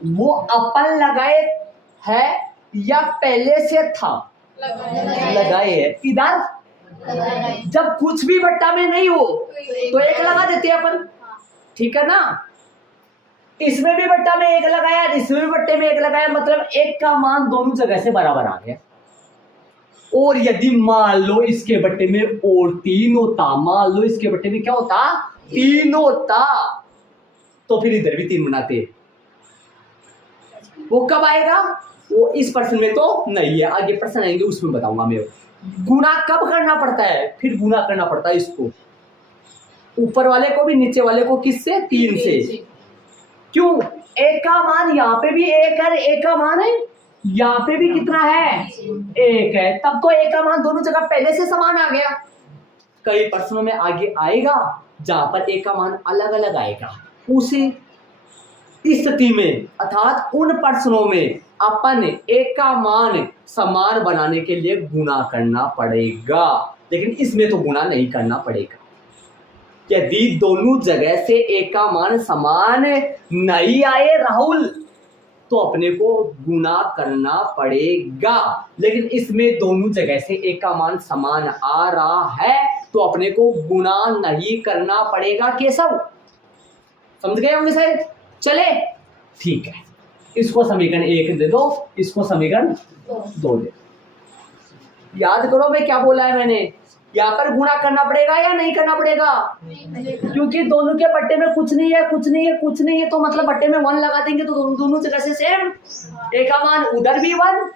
वो अपन लगाए है या पहले से था? लगाए है। इधर जब कुछ भी बट्टा में नहीं हो तो 1 लगा देते हैं अपन, ठीक है ना? इसमें भी बट्टा में 1 लगाया, इसमें भी बट्टे में 1 लगाया, मतलब 1 का मान दोनों जगह से बराबर आ गया। और यदि मान लो इसके बट्टे में और 3 होता, मान लो इसके बट्टे में क्या होता, 3 होता, तो फिर इधर भी 3 बनाते। वो कब आएगा? वो इस प्रश्न में तो नहीं है, आगे प्रश्न आएंगे उसमें बताऊंगा मैं। गुना कब करना पड़ता है? फिर गुना करना पड़ता है इसको, ऊपर वाले को भी नीचे वाले को, किससे? 3 से। क्यों? 1 का मान यहाँ पे भी 1 है, 1 का मान है यहाँ पे भी कितना है? 1 है, तब तो 1 का मान दोनों जगह पहले से समान आ गया। कई प्रश्नों में आगे आएगा जहां पर 1 का मान अलग अलग आएगा, उसी स्थिति में अर्थात उन प्रश्नों में अपन 1 का मान समान बनाने के लिए गुना करना पड़ेगा, लेकिन इसमें तो गुना नहीं करना पड़ेगा। यदि दोनों जगह से 1 का मान समान नहीं आए राहुल, तो अपने को गुना करना पड़ेगा, लेकिन इसमें दोनों जगह से 1 का मान समान आ रहा है तो अपने को गुना नहीं करना पड़ेगा। केशव समझ गए होंगे शायद? चले ठीक है, इसको समीकरण 1 दे दो, इसको समीकरण 2 दे। याद करो मैं क्या बोला है मैंने, यहाँ पर गुणा करना पड़ेगा या नहीं करना पड़ेगा? क्योंकि दोनों के बट्टे में कुछ नहीं है, कुछ नहीं है, कुछ नहीं है, तो मतलब बट्टे में 1 लगा देंगे तो दोनों जगह से सेम। 1 का मान उधर भी 1,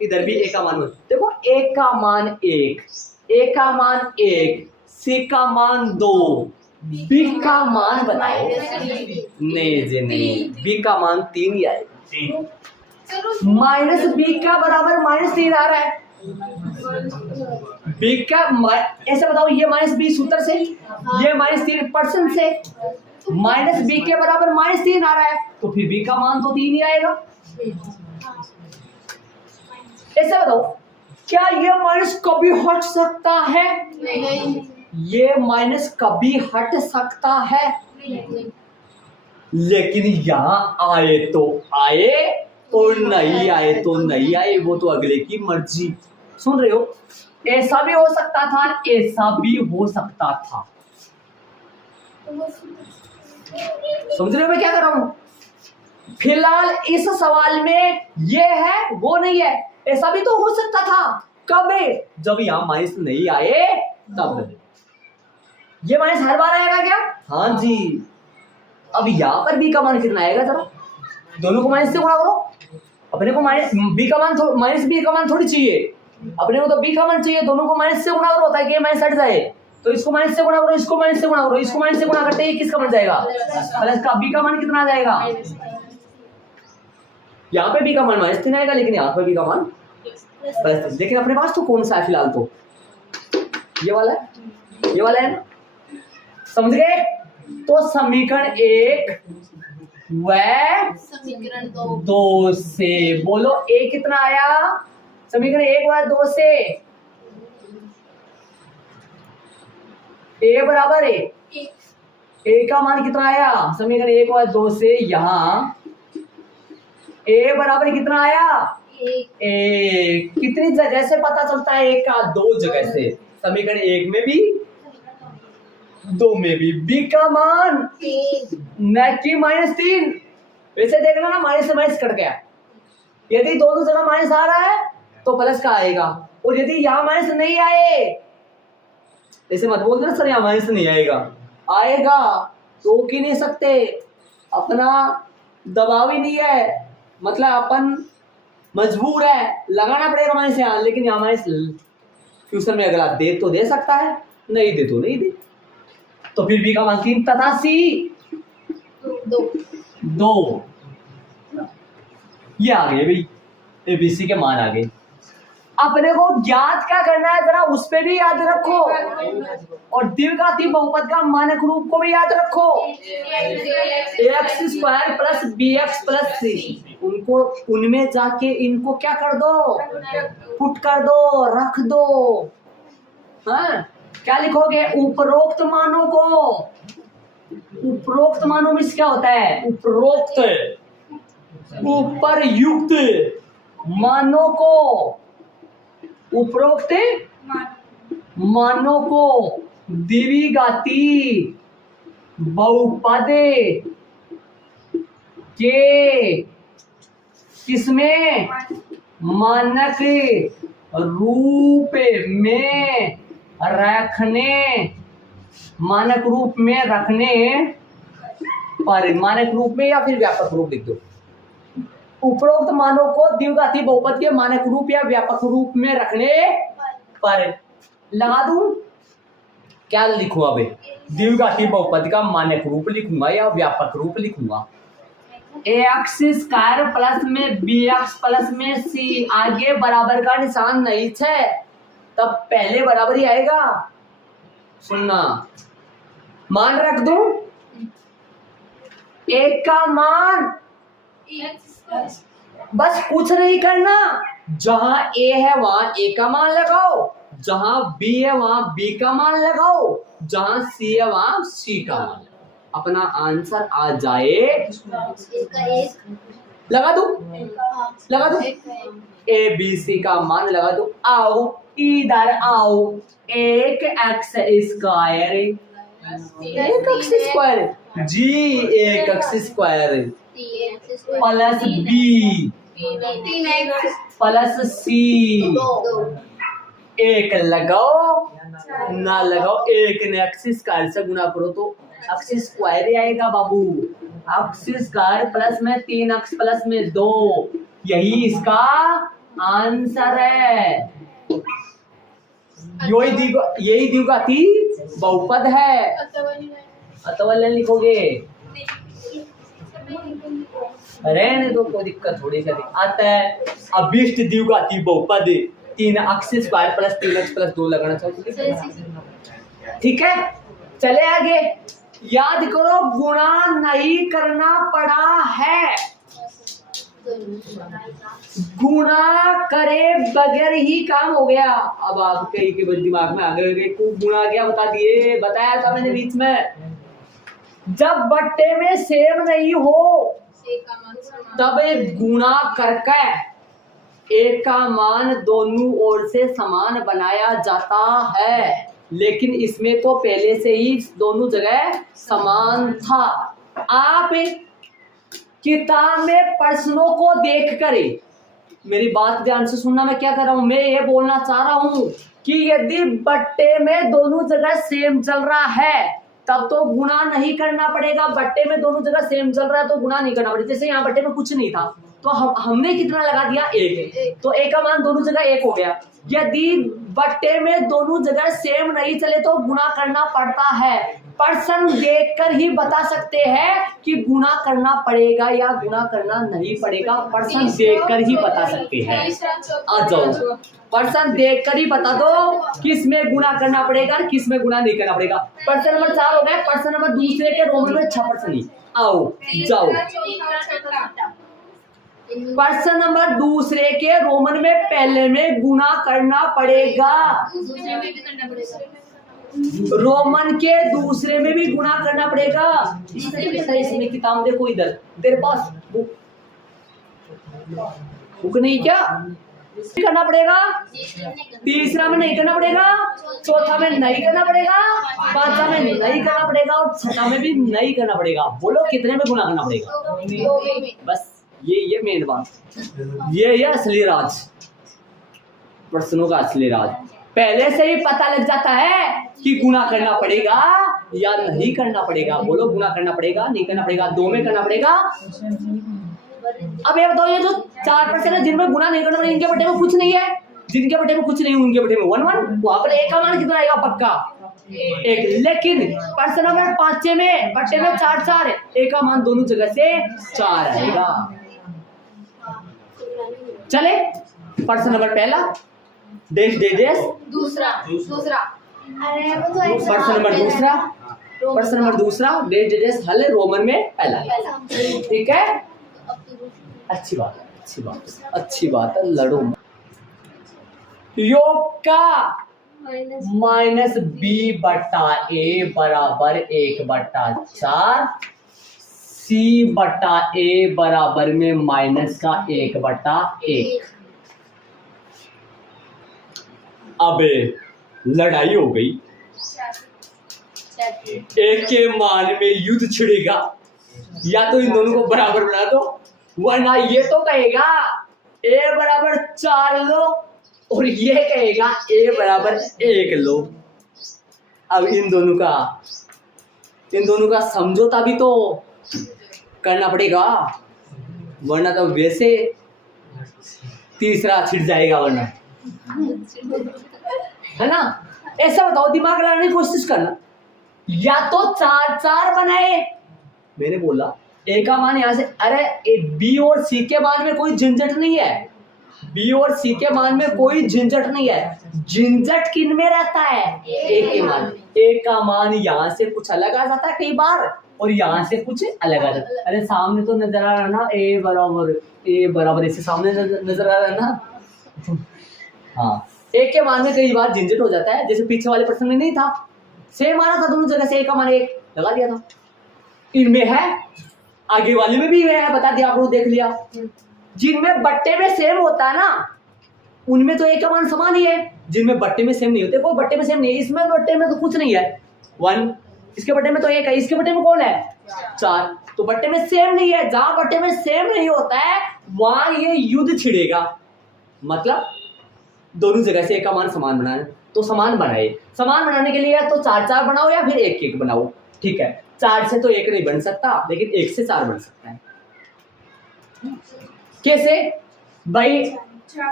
इधर भी 1 का मान 1। देखो 1 का मान 1, 1 का मान 1, C का मान 2, B का मान बताओ। नहीं जी नहीं, B का मान 3 ही आएगा। माइनस B का बराबर -3 आ रहा है। B का ऐसे बताओ, ये -B सूत्र से, ये -3% से, -B के बराबर -3 आ रहा है, तो फिर B का मान तो 3 ही आएगा। ऐसे बताओ, क्या ये माइनस कभी हट सकता है? नहीं। ये माइनस कभी हट सकता है? नहीं। लेकिन यहाँ आए तो आए और नहीं आए तो नहीं आए, वो तो अगले की मर्जी। सुन रहे हो? ऐसा भी हो सकता था, ऐसा भी हो सकता था। समझ रहे हो मैं क्या कर रहा हूं? फिलहाल इस सवाल में ये है वो नहीं है, ऐसा भी तो हो सकता था। कब? जब यहाँ माइनस नहीं आए तब। ये माइनस हर बार आएगा क्या? हाँ जी। अब यहाँ पर B का मान कितना आएगा? जरा दोनों को माइनस से गुणा करो। अपने को माइनस B का मान थोड़ी चाहिए, अपने को तो B का मान चाहिए। दोनों को माइनस से गुणा करो, होता है कि माइनस हट जाए, तो इसको माइनस से गुणा करो, इसको माइनस से गुणा करो, इसको माइनस से गुणा करते ही किसका बन जाएगा? प्लस का। B का मान कितना आ जाएगा? यहाँ पे B का मान -3 आएगा, लेकिन यहाँ पे B का मान प्लस। लेकिन अपने पास तो कौन सा है फिलहाल? तो ये वाला है, ये वाला है ना। समझ गए? तो समीकरण 1 व समीकरण 2 से बोलो A कितना आया? समीकरण 1 व 2 से A बराबर है, A का मान कितना आया? समीकरण 1 व 2 से यहाँ A बराबर कितना आया? 1। कितनी जगह से पता चलता है? 1 का 2 जगह से। समीकरण 1 में भी 2 में भी। B का मान न कि -3। वैसे देखना ना, माइनस से माइनस कट गया। यदि दोनों जगह माइनस आ रहा है तो प्लस का आएगा, और यदि यहाँ माइनस नहीं आए, ऐसे मत बोल देना सर यहाँ माइनस नहीं आएगा, आएगा। रोक ही नहीं सकते, अपना दबाव ही नहीं है, मतलब अपन मजबूर है, लगाना पड़ेगा माइनस यहाँ। लेकिन यहाँ माइनस ट्यूशन में अगला दे तो दे सकता है, नहीं दे तो नहीं दे। तो फिर B का मान 3 तथा C 2। ये आ गए भाई, ABC के मान आ गए। अपने को ज्ञात क्या करना है, जरा उस पे भी याद रखो। और द्विघाती बहुपद का मानक रूप को भी याद रखो, ax square plus bx plus c। उनको उनमें जाके इनको क्या कर दो, पुट कर दो, रख दो। हाँ, क्या लिखोगे, उपरोक्त मानों को, उपरोक्त मानों में क्या होता है, उपरोक्त उपरयुक्त मानों को, उपरोक्त मानों को द्विघाती बहुपद के किसमें, मानक रूप में रखने, मानक रूप में रखने पर, मानक रूप में या फिर व्यापक रूप लिख दो। उपरोक्त मानों को द्विघाती बहुपद के मानक रूप या व्यापक रूप में रखने पर लगा दूं, क्या लिखूं, अब द्विघाती बहुपद का मानक रूप लिखूंगा या व्यापक रूप लिखूंगा। ax स्क्वायर प्लस में bx प्लस में c, आगे बराबर का निशान नहीं है तब पहले बराबर ही आएगा। सुनना, मान रख दूं, एक का मान, बस कुछ नहीं करना, जहां a है वहां a का मान लगाओ, जहां b है वहां b का मान लगाओ, जहां c है वहां c का मान, अपना आंसर आ जाए। लगा दो, लगा दो, a b c का मान लगा दो। आओ इधर आओ, एक एक्स स्क्वायर, एक एक्स स्क्वायर जी, एक x square plus b plus c, एक लगाओ ना लगाओ, एक ने एक्स स्क्वायर से गुना करो तो एक्स स्क्वायर ही आएगा बाबू। एक्स स्क्वायर प्लस में 3x प्लस में 2, यही इसका आंसर है। यही द्विघाती बहुपद है। अतवल लिखोगे, रहने दो, कोई दिक्कत थोड़ी सी आता है। अभिष्ट द्विघाती बहुपद 3x square plus 3x plus 2 लगाना चाहिए, ठीक है। चले आगे, याद करो गुणा नहीं करना पड़ा है, गुणा करे बगैर ही काम हो गया। अब आपके ही के दिमाग में आ गए को गुणा क्या बता दिए, बताया था मैंने बीच में, जब बट्टे में सेम नहीं हो तब एक गुणा करके एक का मान दोनों ओर से समान बनाया जाता है, लेकिन इसमें तो पहले से ही दोनों जगह समान था। आप किताब में प्रश्नों को देखकर, मेरी बात ध्यान से सुनना, मैं क्या कर रहा हूं, मैं ये बोलना चाह रहा हूं कि यदि बट्टे में दोनों जगह सेम चल रहा है तब तो गुणा नहीं करना पड़ेगा। बट्टे में दोनों जगह सेम चल रहा है तो गुणा नहीं करना पड़ेगा। जैसे यहाँ बट्टे में कुछ नहीं था तो हमने कितना लगा दिया, एक, तो एक का मान दोनों जगह एक हो गया। यदि बट्टे में दोनों जगह सेम नहीं चले तो गुणा करना पड़ता है। प्रश्न देखकर ही बता सकते हैं कि गुणा करना पड़ेगा या गुणा करना नहीं पड़ेगा, प्रश्न देखकर ही बता सकते हैं। आ जाओ, प्रश्न देखकर ही बता दो किस में गुणा करना पड़ेगा और किस में गुणा नहीं करना पड़ेगा। प्रश्न नंबर 4 हो गया, प्रश्न नंबर दूसरे के रोमन में 6 प्रश्न। आओ जाओ, प्रश्न नंबर दूसरे के रोमन में पहले में गुणा करना पड़ेगा, रोमन के दूसरे में भी गुणा करना पड़ेगा। इसमें किताब देखो, इधर तेरे पास बुक नहीं, क्या करना पड़ेगा, तीसरा में नहीं करना पड़ेगा, चौथा में नहीं करना पड़ेगा, पांचवा में नहीं करना पड़ेगा और छठा में भी नहीं करना पड़ेगा। बोलो कितने में गुणा करना पड़ेगा, बस ये मेन बात, ये असली राज, प्रश्नों का असली राज। पहले से ही पता लग जाता है कि गुणा करना पड़ेगा या नहीं करना पड़ेगा। बोलो गुणा करना पड़ेगा नहीं करना पड़ेगा, 2 में करना पड़ेगा। अब ये बताओ, ये जो 4% है जिनमें गुणा नहीं करना पड़ेगा, इनके बटे में कुछ नहीं है, जिनके बटे में कुछ नहीं है उनके बटे में 1 1, वहां पर एक का मान कितना आएगा, पक्का 1। लेकिन प्रश्न नंबर 5 में बटे में 4 4 है, एक का मान दोनों जगह से 4 आएगा। चले प्रश्न नंबर पहला, डैश डैश दूसरा दूसरा अरे वो तो प्रश्न नंबर दूसरा, प्रश्न नंबर दूसरा डैश डैश हल रोमन में पहला। ठीक है, अच्छी बात है, अच्छी बात है, अच्छी बात है, लड़ो। योग का माइनस बी बटा ए बराबर 1/4, सी बटा ए बराबर में माइनस का 1/1। अबे लड़ाई हो गई, एक के मान में युद्ध छिड़ेगा, या तो इन दोनों को बराबर बना दो, वरना ये तो कहेगा a बराबर 4 लो और ये कहेगा a बराबर 1 लो। अब इन दोनों का समझौता भी तो करना पड़ेगा, वरना तो वैसे तीसरा छिड़ जाएगा, वरना है ना। ऐसा बताओ, दिमाग लगाने की कोशिश करना, या तो 4 बनाए, मैंने बोला ए का मान यहां से, अरे बी और सी के मान में कोई झंझट नहीं है, बी और सी के मान में कोई झंझट नहीं है, झंझट किन में रहता है, ए के मान। ए का मान यहाँ से कुछ अलग आ जाता है कई बार, और यहाँ से कुछ अलग आ जाता है। अरे सामने तो नजर आ रहा ना, ए बराबर इससे सामने नजर आ रहा है ना। हाँ, एक के मान में कई बार झंझट हो जाता है, जैसे पीछे वाले प्रश्न में नहीं था, सेम माना था दोनों जगह से, ए का मान 1 लगा दिया था। इनमें है, आगे वाले में भी है, बता दिया आपको, देख लिया। जिनमें बट्टे में सेम होता है ना, उनमें तो एक का मान समान ही है, जिनमें बट्टे में सेम नहीं होते, कोई बट्टे में सेम नहीं है, इसमें बट्टे में तो कुछ नहीं है 1, इसके बट्टे में तो 1 है, इसके बट्टे में कौन है 4, तो बट्टे में सेम नहीं है। जहां बट्टे में सेम नहीं होता है वहां ये युद्ध छिड़ेगा, मतलब दोनों जगह से एक का मान समान बनाना, तो समान बनाए। समान बनाने के लिए तो 4 बनाओ या फिर 1 बनाओ, ठीक है। 4 से तो 1 नहीं बन सकता, लेकिन 1 से 4 बन सकता है। कैसे भाई,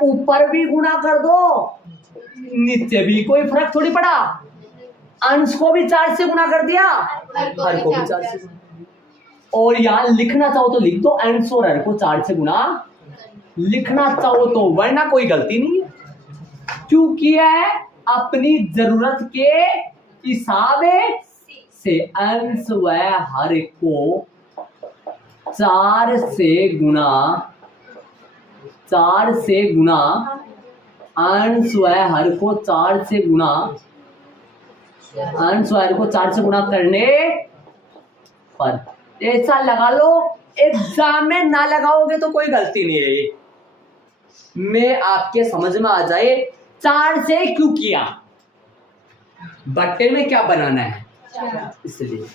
ऊपर भी गुना कर दो, नीचे भी कोई फर्क थोड़ी पड़ा, अंश को भी 4 से गुना कर दिया, हर को भी 4 से गुना, और यहां लिखना चाहो तो लिख दो, अंश और हर को 4 से गुना लिखना चाहो तो, वरना कोई गलती नहीं है। क्यों किया है, अपनी जरूरत के हिसाब से अंश व हर को 4 से गुना अंश व हर को 4 से गुना, अंश व हर को 4 से गुना करने पर, ऐसा लगा लो। एग्जाम में ना लगाओगे तो कोई गलती नहीं है, ये मैं आपके समझ में आ जाए 4 से क्यों किया, बट्टे में क्या बनाना है, इसलिए।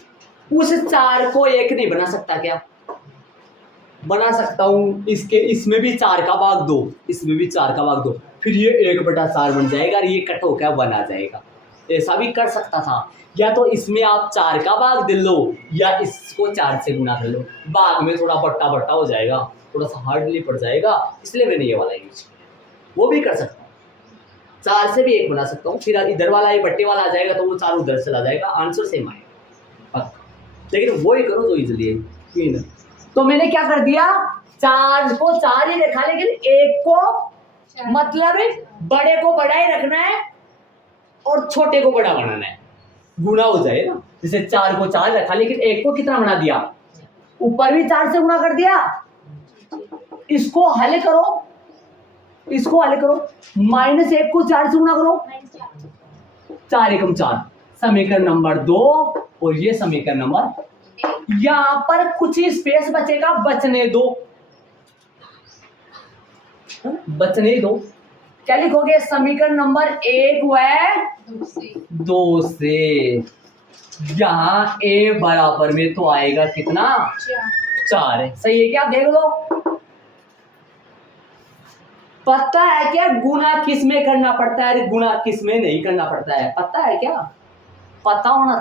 उस 4 को 1 नहीं बना सकता क्या, बना सकता हूं, इसके इसमें भी 4 का भाग दो, इसमें भी 4 का भाग दो, फिर ये 1/4 बन जाएगा और ये कट होकर 1 आ जाएगा। ऐसा भी कर सकता था, या तो इसमें आप 4 का भाग दे लो, या इसको 4 से गुना कर लो, भाग में थोड़ा बट्टा हो जाएगा, थोड़ा सा हार्डली पड़ जाएगा, इसलिए मैंने ये वाला यूज किया। वो भी कर सकता हूँ, 4 से भी 1 बना सकता हूँ, फिर इधर वाला ये बट्टे वाला आ जाएगा तो वो 4 उधर चला जाएगा, आंसर सेम आएगा, लेकिन वो ही करो तो इजिली है। तो मैंने क्या कर दिया, 4 को 4 ही रखा, लेकिन 1 को मतलब बड़े को बड़ा ही रखना है और छोटे को बड़ा बनाना है, गुना हो जाए ना। जैसे 4 को 4 रखा, लेकिन 1 को कितना बना दिया, ऊपर भी 4 से गुना कर दिया। इसको हल करो, -1 को 4 से गुना करो, 4 एकम 4, समीकरण नंबर 2, और ये समीकरण नंबर, यहां पर कुछ ही स्पेस बचेगा, बचने दो। क्या लिखोगे, समीकरण नंबर 1 व 2 से, यहां a बराबर में तो आएगा कितना, 4 है, सही है क्या, देख लो। पता है क्या गुना किस में करना पड़ता है, गुना किस में नहीं करना पड़ता है, पता है क्या, पता होना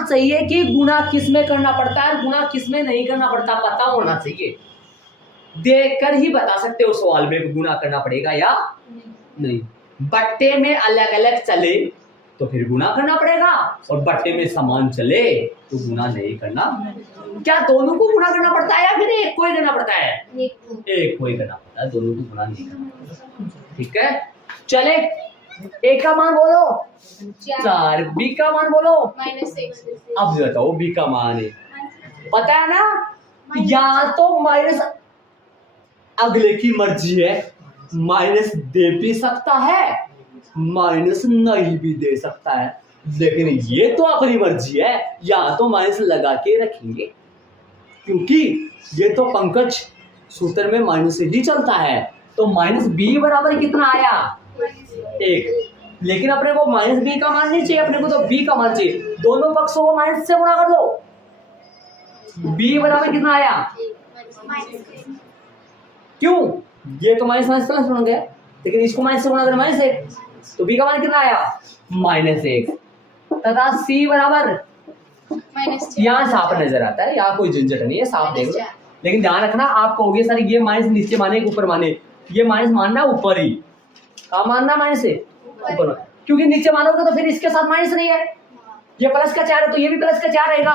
चाहिए कि गुना किस में करना पड़ता है, गुना किस में नहीं करना पड़ता, पता होना चाहिए। देखकर ही बता सकते हो सवाल में गुना करना पड़ेगा या नहीं। बट्टे में अलग अलग चले, तो फिर गुना करना पड़ेगा, और बट्टे में सामान चले तो गुना नहीं करना। क्या दोनों को गुना करना पड़ता है या फिर एक को ही करना पड़ता है? एक को ही करना पड़ता है, दोनों को गुना नहीं करना। ठीक है, चले ए का मान बोलो 4, बी का मान बोलो -1। अब बताओ बी का मान है, पता है ना, या तो माइनस, अगले की मर्जी है, माइनस दे भी सकता है, माइनस नहीं भी दे सकता है, लेकिन ये तो अपनी मर्जी है, या तो माइनस लगा के रखेंगे, क्योंकि ये तो पंकज सूत्र में माइनस ही चलता है। तो माइनस बी बराबर कितना आया? 1। लेकिन अपने को माइनस बी का मान नहीं चाहिए, अपने को तो बी का मान चाहिए। दोनों पक्षों को माइनस से गुणा कर दो, बी बराबर कितना आया? क्यों? ये तो माइनस माइनस प्लस बन गया, लेकिन इसको माइनस से गुणा करें -1, तो बी का मान कितना आया? -1 तथा सी बराबर यहाँ साफ नजर आता है, यहाँ कोई झंझट नहीं है, साफ देख लो। लेकिन ध्यान रखना, आप कहोगे सर ये माइनस नीचे माने ऊपर माने, ये माइनस मानना ऊपर ही, कहाँ मानना माइनस से ऊपर, क्योंकि नीचे मानोगे तो फिर इसके साथ माइनस नहीं है, ये प्लस का 4 है तो ये भी प्लस का 4 रहेगा,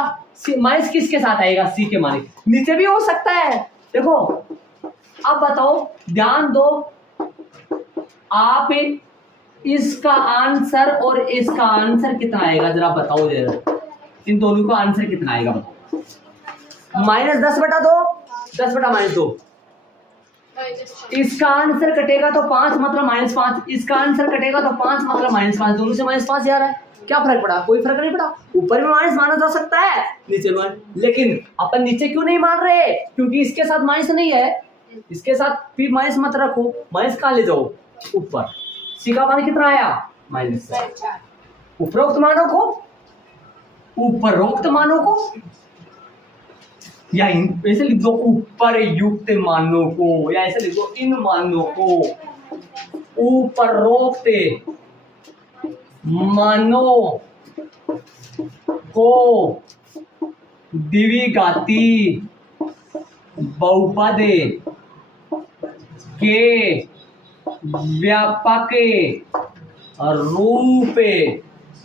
माइनस किसके साथ आएगा? सी के माने, नीचे भी हो सकता है। देखो अब बताओ, ध्यान दो, आप इसका आंसर और इसका आंसर कितना आएगा जरा बताओ जरा, इन दोनों का आंसर कितना आएगा बताओ? -10/2, 10/-2, इसका आंसर कटेगा तो 5 मतलब -5, इसका आंसर कटेगा तो 5 मतलब -5, दोनों से -5 जा रहा है, क्या फर्क पड़ा? कोई फर्क नहीं पड़ा, ऊपर में माइनस माना जा सकता है, नीचे में, लेकिन अपन नीचे क्यों नहीं मान रहे? क्योंकि इसके साथ माइनस नहीं है, इसके साथ फिर माइनस मत रखो, माइनस कहाँ ले जाओ? ऊपर। सी का मान कितना आया? -4। उपरोक्त मानों को, उपरोक्त मानों को, या ऐसे लिख दो ऊपर युक्त मानों को, या ऐसे लिख दो इन मानों को, उपरोक्त मानों को द्विघाती बहुपद के व्यापक रूप,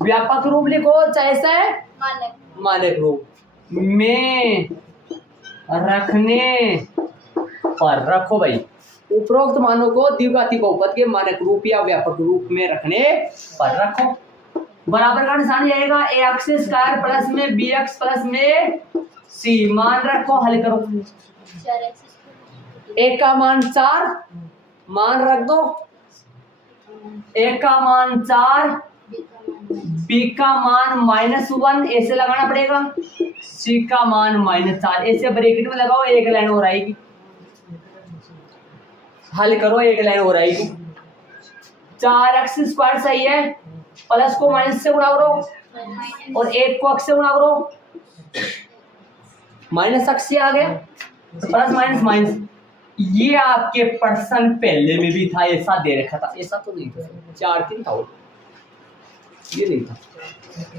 व्यापक रूप लिखो जैसे मानक रूप में रखने पर, रखो भाई, उपरोक्त मानों को द्विघाती बहुपद के मानक रूप या व्यापक रूप में रखने पर रखो। बराबर का निशान आएगा, ax² प्लस में bx प्लस में c, मान रखो, हल करो। a का मान 4, मान रख दो, a का मान 4, b का मान -1, ऐसे लगाना पड़ेगा, c का मान -4, ऐसे ब्रैकेट में लगाओ, एक लाइन और आएगी, हल करो, एक लाइन और आएगी। 4x² सही है, प्लस को माइनस से गुणा करो और 1 को x से गुणा करो, -x से आ गया, प्लस माइनस माइनस। ये आपके प्रश्न पहले में भी था, ऐसा दे रखा था, ऐसा तो नहीं था, 4-3 था, ये नहीं था,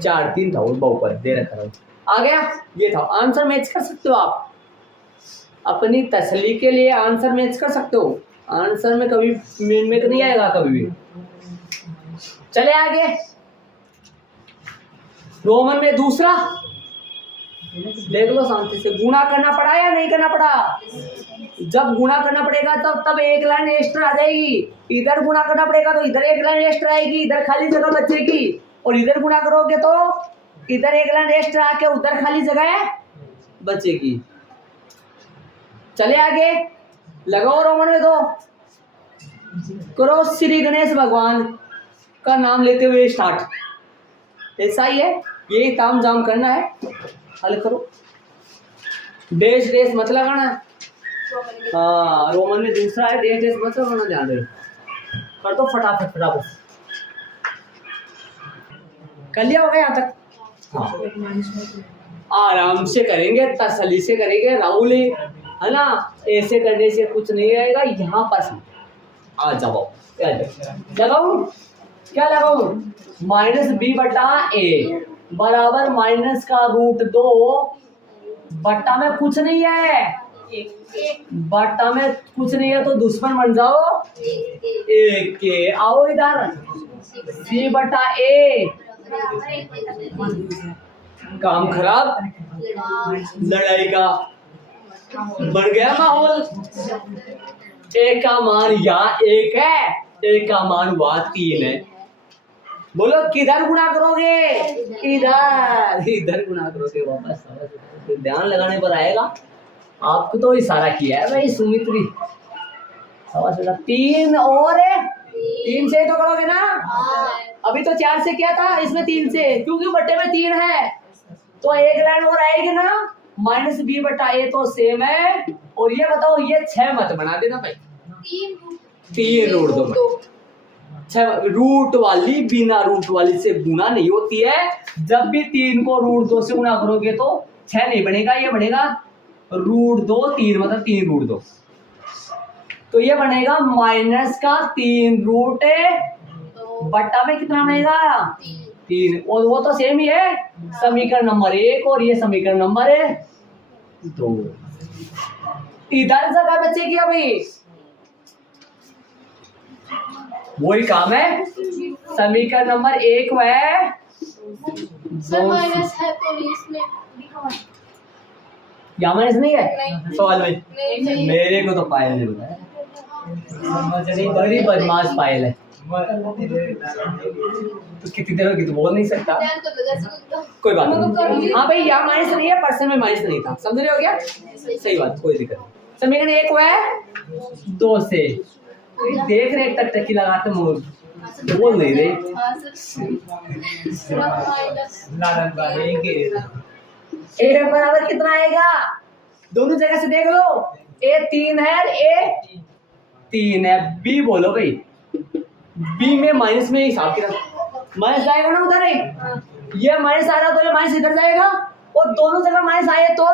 4-3 था, वो बहुपद दे रखा था, आ गया, ये था। आंसर मैच कर सकते हो आप, अपनी तसल्ली के लिए आंसर मैच कर सकते हो, आंसर में कभी में नहीं आएगा कभी भी। चले आगे, रोमन में दूसरा देख लो शांति से, गुणा करना पड़ा या नहीं करना पड़ा? जब गुणा करना पड़ेगा तब एक लाइन एक्स्ट्रा आ जाएगी, इधर गुणा करना पड़ेगा तो इधर एक लाइन एक्स्ट्रा आएगी, इधर खाली जगह बचेगी, और इधर गुणा करोगे तो इधर एक लाइन एक्स्ट्रा आके उधर खाली जगह बचेगी। चले आगे, लगाओ रोमन में 2, करो श्री गणेश भगवान का नाम लेते हुए स्टार्ट, ऐसा ही है, ये ताम जाम करना है, हल करो, डैश डैश मत लगाना, हाँ रोमन में दूसरा है, डैश डैश मत लगाना, ध्यान दे, कर दो फटाफट फटाफट, कर लिया होगा यहाँ तक, हाँ आराम से करेंगे, तसल्ली से करेंगे राहुल, है ना, ऐसे करने से कुछ नहीं आएगा। यहाँ पर आ जाओ, लगाऊं क्या लगाऊं? -b/a बराबर माइनस का √2 बट्टा में कुछ नहीं है, बट्टा में कुछ नहीं है तो दुश्मन बन जाओ 1 के, आओ इधर c/a काम खराब, लड़ाई का बढ़ गया माहौल। एक का मान यहाँ 1 है, एक का मान वहाँ 3 है। बोलो किधर गुणा करोगे? इधर गुणा करोगे वापस। ध्यान लगाने पर आएगा। आपको तो इशारा किया है भाई सुमित्री। 3 और 3 से तो करोगे ना? अभी तो 4 से किया था, इसमें 3 से, क्योंकि बट्टे में 3 है तो 1 लाइन और आएगी ना। -b/a तो सेम है। और ये बताओ, ये 6 मत बना देना भाई, 3 रूट 2। 6 रूट वाली बिना रूट वाली से गुना नहीं होती है। जब भी 3 को रूट 2 से गुना करोगे तो 6 नहीं बनेगा, ये बनेगा √2 3 मतलब 3 √2। तो ये बनेगा -3 बट्टा में कितना बनेगा? 3। और वो तो सेम ही है, समीकरण नंबर 1 और ये समीकरण नंबर 2। इधर जगह बचेगी अभी, वही काम है। समीकरण नंबर 1 है माइनस है तो इसमें यहाँ माइनस नहीं है सवाल में? नहीं। मेरे को तो पायल ने बताया, बड़ी बदमाश पायल है। तो कितनी देर होगी तो बोल नहीं सकता, कोई बात नहीं। हाँ भाई यहाँ माइनस नहीं है, परसेंट में माइनस नहीं था, समझ रहे हो क्या? सही बात, कोई दिक्कत नहीं। समीकरण 1 है 2 से। देख रहे एक टकटकी लगाते मुंह, बोल नहीं रहे। ए बराबर कितना आएगा? दोनों जगह से देख लो, a 3 है और a 3 है। b बोलो भाई, b में माइनस में हिसाब किया, माइनस जाएगा ना उधर ही। ये माइनस आ रहा तो ये माइनस इधर जाएगा, और दोनों जगह माइनस आए तो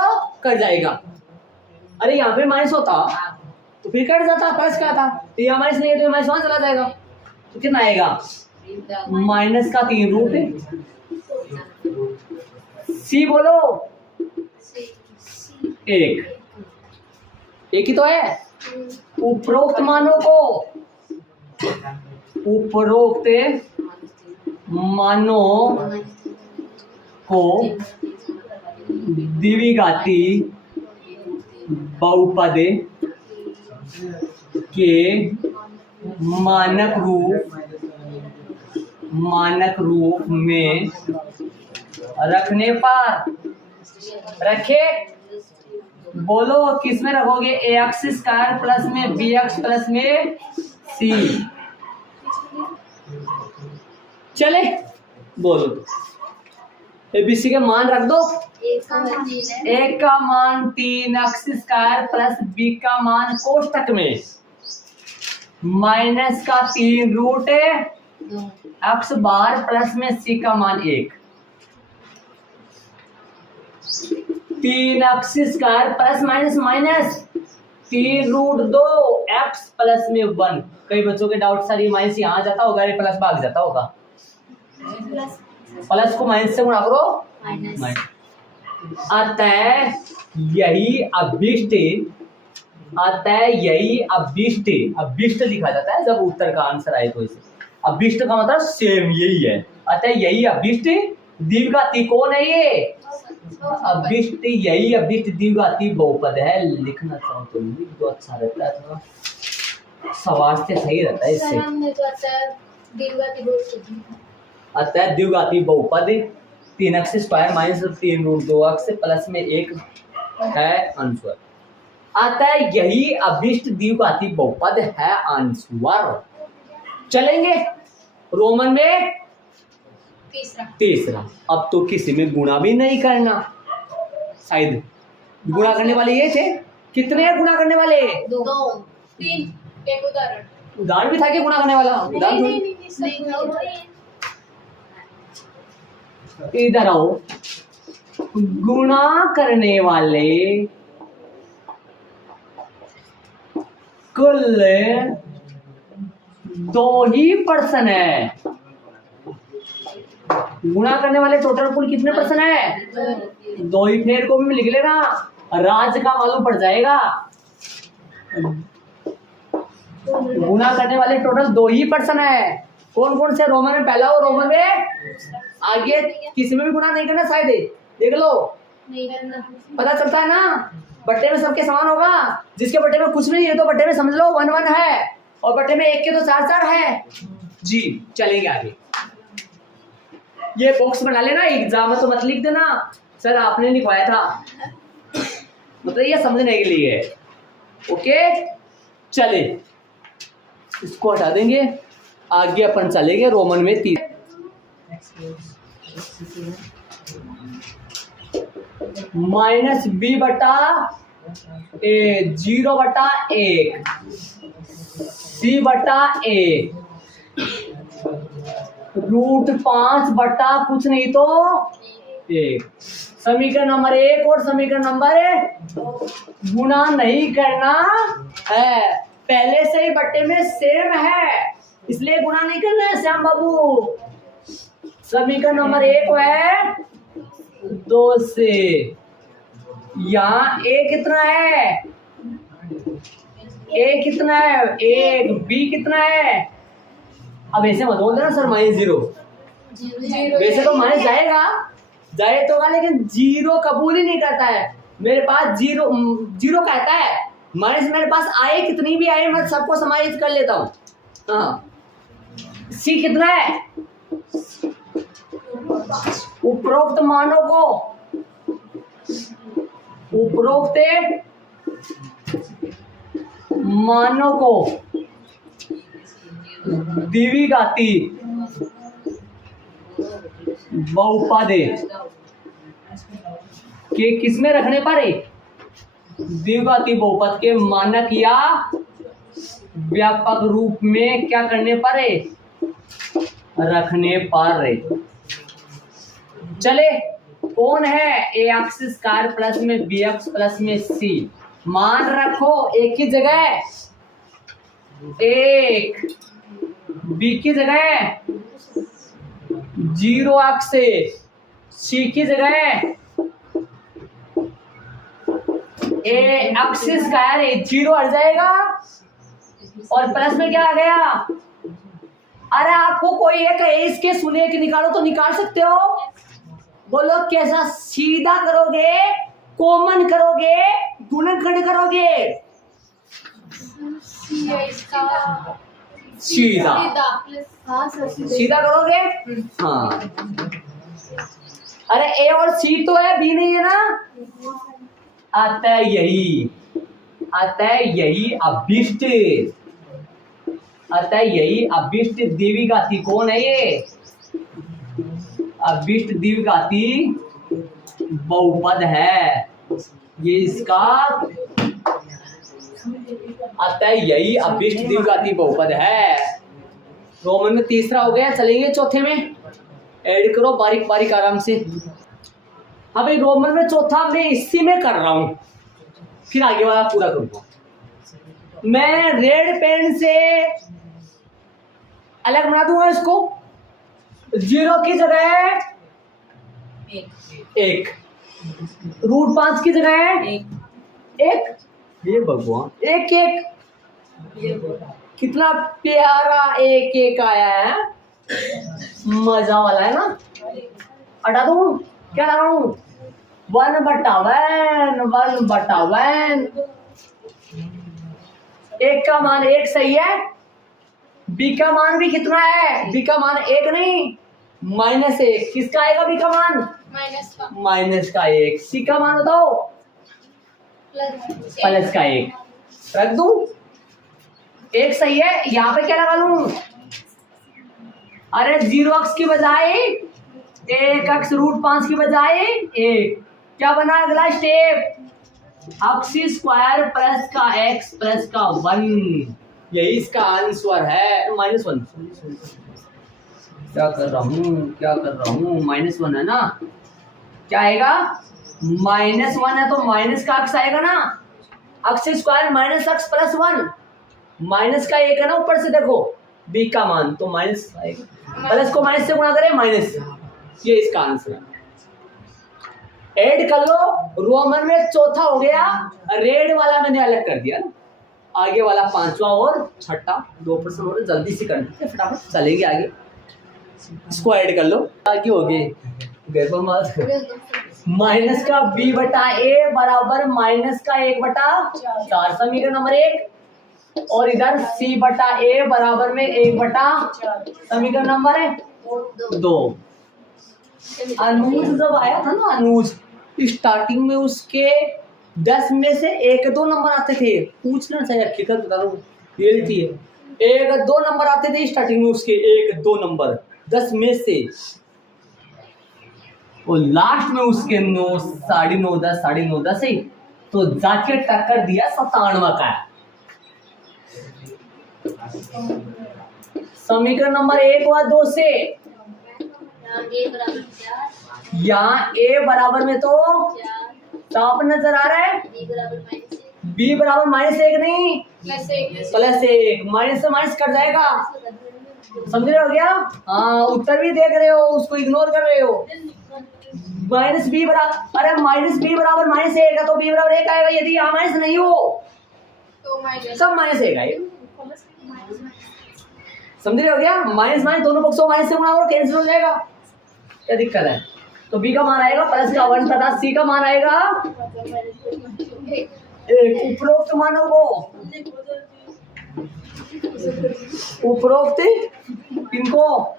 कट जाएगा। अरे यहाँ पे माइनस होता तो फिर कट जाता, प्लस का था। तो यहाँ माइनस नहीं है तो माइनस वहां चला जाएगा। तो कितना आएगा? -3 रूट। c बोलो 1 ही तो है। उपरोक्त मानों को द्विघाती बहुपद के मानक रूप में रखने पर रखे। बोलो किस में रखोगे? ax² प्लस में bx प्लस में c। चले बोलो, एबीसी के मान रख दो। एक का मान 3x² प्लस b का मान कोष्टक में -3 रूट x बार प्लस में c का मान 1। 3x² plus minus minus 3 root 2 x plus में 1। कई बच्चों के डाउट सारी माइनस यहाँ आ जाता होगा, प्लस भाग जाता होगा। प्लस को माइनस से गुणा करो, अतः यही अभिष्ट लिखा जाता है जब उत्तर का आंसर आए तो। इसे अभिष्ट का मतलब सेम यही है। अतः यही अभिष्ट द्विघाती कौन है? ये अभिष्ट, यही अभिष्ट द्विघाती बहुपद है। लिखना चाहो तो लिख दो, अच्छा रहता है, थोड़ा समाज से सही रहता है इससे। अतः द्विघाती बहुपद 3x² minus 3 root 2x plus में 1 है आंसर। अतः यही अभिष्ट द्विघाती बहुपद है आंसर। चलेंगे रोमन में तीसरा। अब तो किसी में गुणा भी नहीं करना, शायद गुणा करने वाले ये थे। कितने हैं गुणा करने वाले? 2 3। एक उदाहरण भी था कि गुणा करने वाला उदाहरण। इधर आओ, गुणा करने वाले कुल 2 ही पर्सन है। गुणा करने वाले टोटल कुल कितने पर्सन है? 2 ही। फेर को भी लिख लेना, राज का मालूम पड़ जाएगा। गुणा करने वाले टोटल 2 ही पर्सन है। कौन कौन से रोमन में पहला हो, रोमन में आगे किसी में भी गुणा नहीं करना, शायद देख लो नहीं करना। पता चलता है ना। बट्टे में सबके समान होगा, जिसके बट्टे में कुछ भी नहीं है तो बट्टे में समझ लो 1 1 है, और बट्टे में 1 के तो 4 4 है जी। चलेंगे आगे, ये बॉक्स बना लेना, एग्जाम में तो मत लिख देना सर आपने लिखवाया था, मतलब ये समझने के लिए है। ओके चले, इसको हटा देंगे, आगे अपन चलेंगे रोमन में 3 -b बटा a 0 बटा 1 c बटा a √5 बटा कुछ नहीं तो 1। समीकरण नंबर 1 और समीकरण नंबर गुणा नहीं करना है, पहले से ही बट्टे में सेम है इसलिए गुणा नहीं करना है श्याम बाबू। समीकरण नंबर 1 है 2 से, यहाँ a कितना है, a कितना है 1, b कितना है, अब ऐसे मत बोल देना सर -0, वैसे तो माइनस जाए तो होगा, लेकिन 0 कबूल ही नहीं करता है, मेरे पास 0 कहता है, माइनस मेरे पास आए कितनी भी आए मैं सबको समायोजित कर लेता हूँ। हाँ c कितना है, उपरोक्त मानों को, उपरोक्त मानों को द्विघाती बहुपद के किसमें रखने पर द्विघाती बहुपद के मानक या व्यापक रूप में क्या करने पर रखने पर। चले कौन है ax स्क्वायर प्लस में bx प्लस में c, मान रखो एक की जगह 1, b की जगह 0 से, c की जगह ax स्क्वायर 0 हट जाएगा और प्लस में क्या आ गया। अरे आपको कोई एक इसके सुने कि निकालो तो निकाल सकते हो, बोलो कैसा, सीधा करोगे, कॉमन करोगे, गुणनखंड करोगे, सीधा सीधा करोगे। हाँ अरे ए और सी तो है, बी नहीं है ना, आता है यही अभिष्ट, अतः यही अभिष्ट द्विघाती कौन है, ये अभिष्ट द्विघाती बहुपद है, ये इसका, अतः यही अभिष्ट द्विघाती बहुपद है। रोमन में तीसरा हो गया, चलेंगे चौथे में, ऐड करो बारीक बारीक आराम से। अभी रोमन में चौथा मैं इसी में कर रहा हूं, फिर आगे वाला पूरा करूंगा। मैं रेड पेन से अलग बना दूंगा इसको, 0 की जगह 1, √5 की जगह 1, ये भगवान 1 1, कितना प्यारा 1 1 आया है, मजा वाला है ना। हटा दूं, क्या लगा हूं, 1/1 1 का मान 1 सही है, b का मान भी कितना है, b का मान 1 नहीं -1, किसका आएगा b का मान, माइनस का 1, c का मान बताओ प्लस का 1, रख दूं 1 सही है, यहाँ पे क्या लगा लूं, अरे 0x की बजाय 1x √5 की बजाय 1, क्या बना अगला स्टेप, x स्क्वायर प्लस का x प्लस का 1, यही इसका आंसर है। -1 क्या कर रहा हूँ, -1 है ना, क्या आएगा, -1 है तो माइनस का x आएगा ना, x square -x plus 1, minus का 1 है ना ऊपर से, देखो b का मान तो माइनस आएगा, प्लस को माइनस से गुणा करें माइनस, ये इसका आंसर है। ऐड कर लो, रोमन में चौथा हो गया, रेड वाला मैंने अलग कर दिया ना, आगे वाला 5वां और छठा 2% और जल्दी से करते हैं, फटाफट चलेंगे आगे। इसको ऐड कर लो, आगे हो गए माइनस का b बटा a बराबर माइनस का 1/4 समीकरण नंबर 1, और इधर c बटा a बराबर में 1/4 समीकरण नंबर 2। अनुज जब आया था ना, अनुज स्टार्टिंग में उसके 10 में से 1-2 नंबर आते थे, पूछना चाहिए हकीकत बता दो, रियलिटी है। 1-2 नंबर आते थे स्टार्टिंग में उसके, 1-2 नंबर 10 में से, और लास्ट में उसके 9, 9.5, 10, 9.5, 10 ही तो जाके टक्कर दिया 97 का। समीकरण नंबर 1 व 2 से यहाँ a बराबर में तो आप नजर आ रहा है, b बराबर -1 नहीं +1, माइनस से माइनस कट जाएगा, समझ रहे हो क्या? हाँ, उत्तर भी देख रहे हो, उसको इग्नोर कर रहे हो। -b बराबर, अरे -b बराबर -1 है तो b बराबर 1 आएगा, यदि यहाँ माइनस नहीं हो तो सब -1 आएगा, समझ रहे हो क्या? माइनस माइनस दोनों पक्षों माइनस से गुणा करो, कैंसिल हो जाएगा, क्या दिक्कत है? तो b का मान आएगा प्लस का 1 तथा c का मान आएगा 1। उपरोक्त मानों को, उपरोक्त इनको,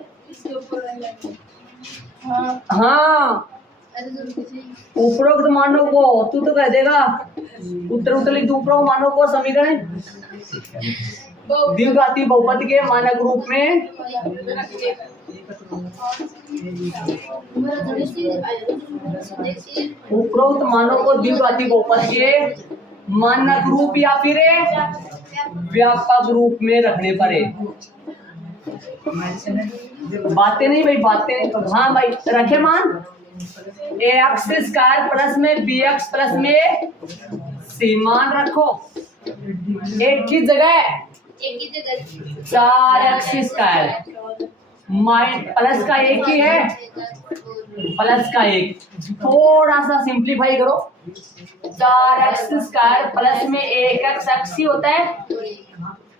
हाँ उपरोक्त मानों को तू तो कह देगा, उत्तर लिख दो। उपरोक्त मानों को समीकरण द्विघाती बहुपद के मानक रूप में उपरोक्त मानों को द्विघाती बहुपद के मानक रूप या फिर व्यापक रूप में रखने पड़े। बातें नहीं भाई, बातें, हाँ भाई रखे मान ax स्क्वायर प्लस में bx प्लस में c मान रखो, एक की जगह 4x स्क्वायर प्लस का 1 ही है, प्लस का 1, थोड़ा सा सिंप्लीफाई करो, 4x स्क्वायर प्लस में 1x x ही होता है,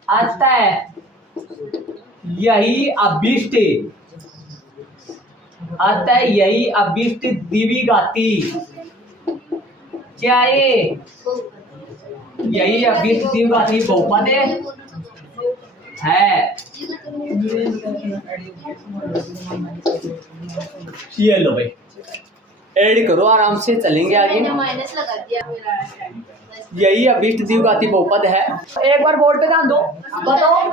आता है यही अभिष्ट, आता है यही अभिष्ट द्विघाती, क्या ये यही अभिष्ट द्विघाती बहुपद है। ये लो भाई, ऐड करो, आराम से चलेंगे आगे। माइनस लगा दिया, यही अभिष्ट द्विघाती बहुपद है। एक बार बोर्ड पे ध्यान दो, बताओ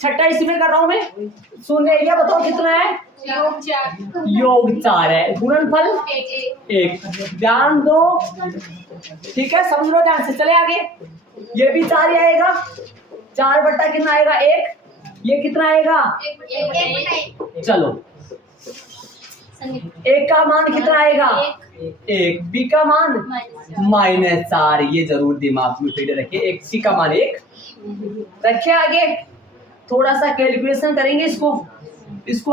छठा इसमें कर रहा हूं मैं, शून्य एरिया बताओ कितना है, योग 4 है, गुणनफल 1। ध्यान दो, ठीक है, समझ लो ध्यान से, चले आगे। ये भी 4 ही आएगा, 4 बट्टा कितना आएगा 1, ये कितना आएगा 1। चलो 1 का मान कितना आएगा 1, b का मान -4, ये जरूर दिमाग में फिट रखिए, 1 c का मान 1 रखे। आगे थोड़ा सा कैलकुलेशन करेंगे, इसको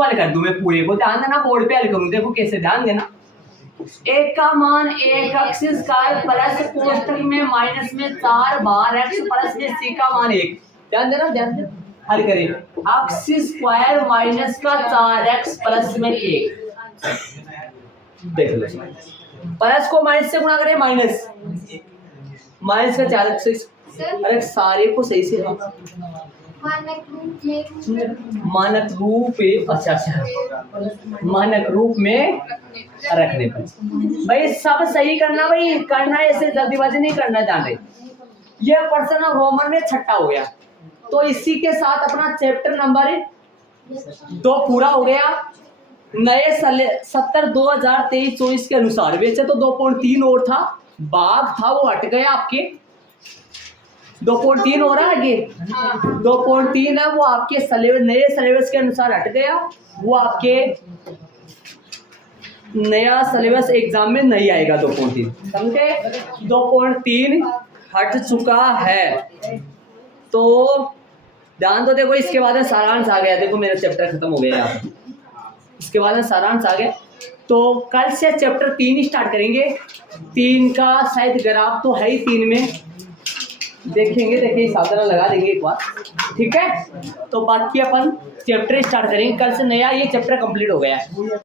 हल कर दूं मैं पूरे को, ध्यान देना, बोर्ड पे हल करूं, देखो कैसे, ध्यान देना। 1 का मान 1x स्क्वायर प्लस कोष्टक में माइनस में 4 बार x प्लस में c का मान 1, ध्यान देना, हल करें। x स्क्वायर माइनस का 4x प्लस में 1, देख लो, प्लस को माइनस से गुणा करें, माइनस का 4x, अरे सारे को सही से मानक रूप, अच्छा मानक रूप में रखने पर भाई सब सही करना, भाई करना है, ऐसे जल्दीबाजी नहीं करना, जान रहे। ये पर्सन रोमन में छठा हो गया, तो इसी के साथ अपना चैप्टर नंबर 2 पूरा हो गया। नए 70/2023-24 के अनुसार, वैसे तो 2.3 और था, बाघ था वो हट गया, आपके 2.3 हो रहा है, आगे 2.3 है, वो आपके नए सिलेबस के अनुसार हट गया, वो आपके नया सिलेबस एग्जाम में नहीं आएगा 2.3, समझे? 2.3 हट चुका है, तो ध्यान दो। देखो इसके बाद में सारांश आ गया, देखो मेरा चैप्टर खत्म हो गया यहाँ, इसके बाद में सारांश आ गया, तो कल से चैप्टर 3 स्टार्ट करेंगे। 3 का शायद ग्राफ तो है ही 3 में, देखेंगे, देखिए साधना लगा देंगे एक बार, ठीक है। तो बाकी अपन चैप्टर स्टार्ट करेंगे, कल से नया ये चैप्टर कंप्लीट हो गया है।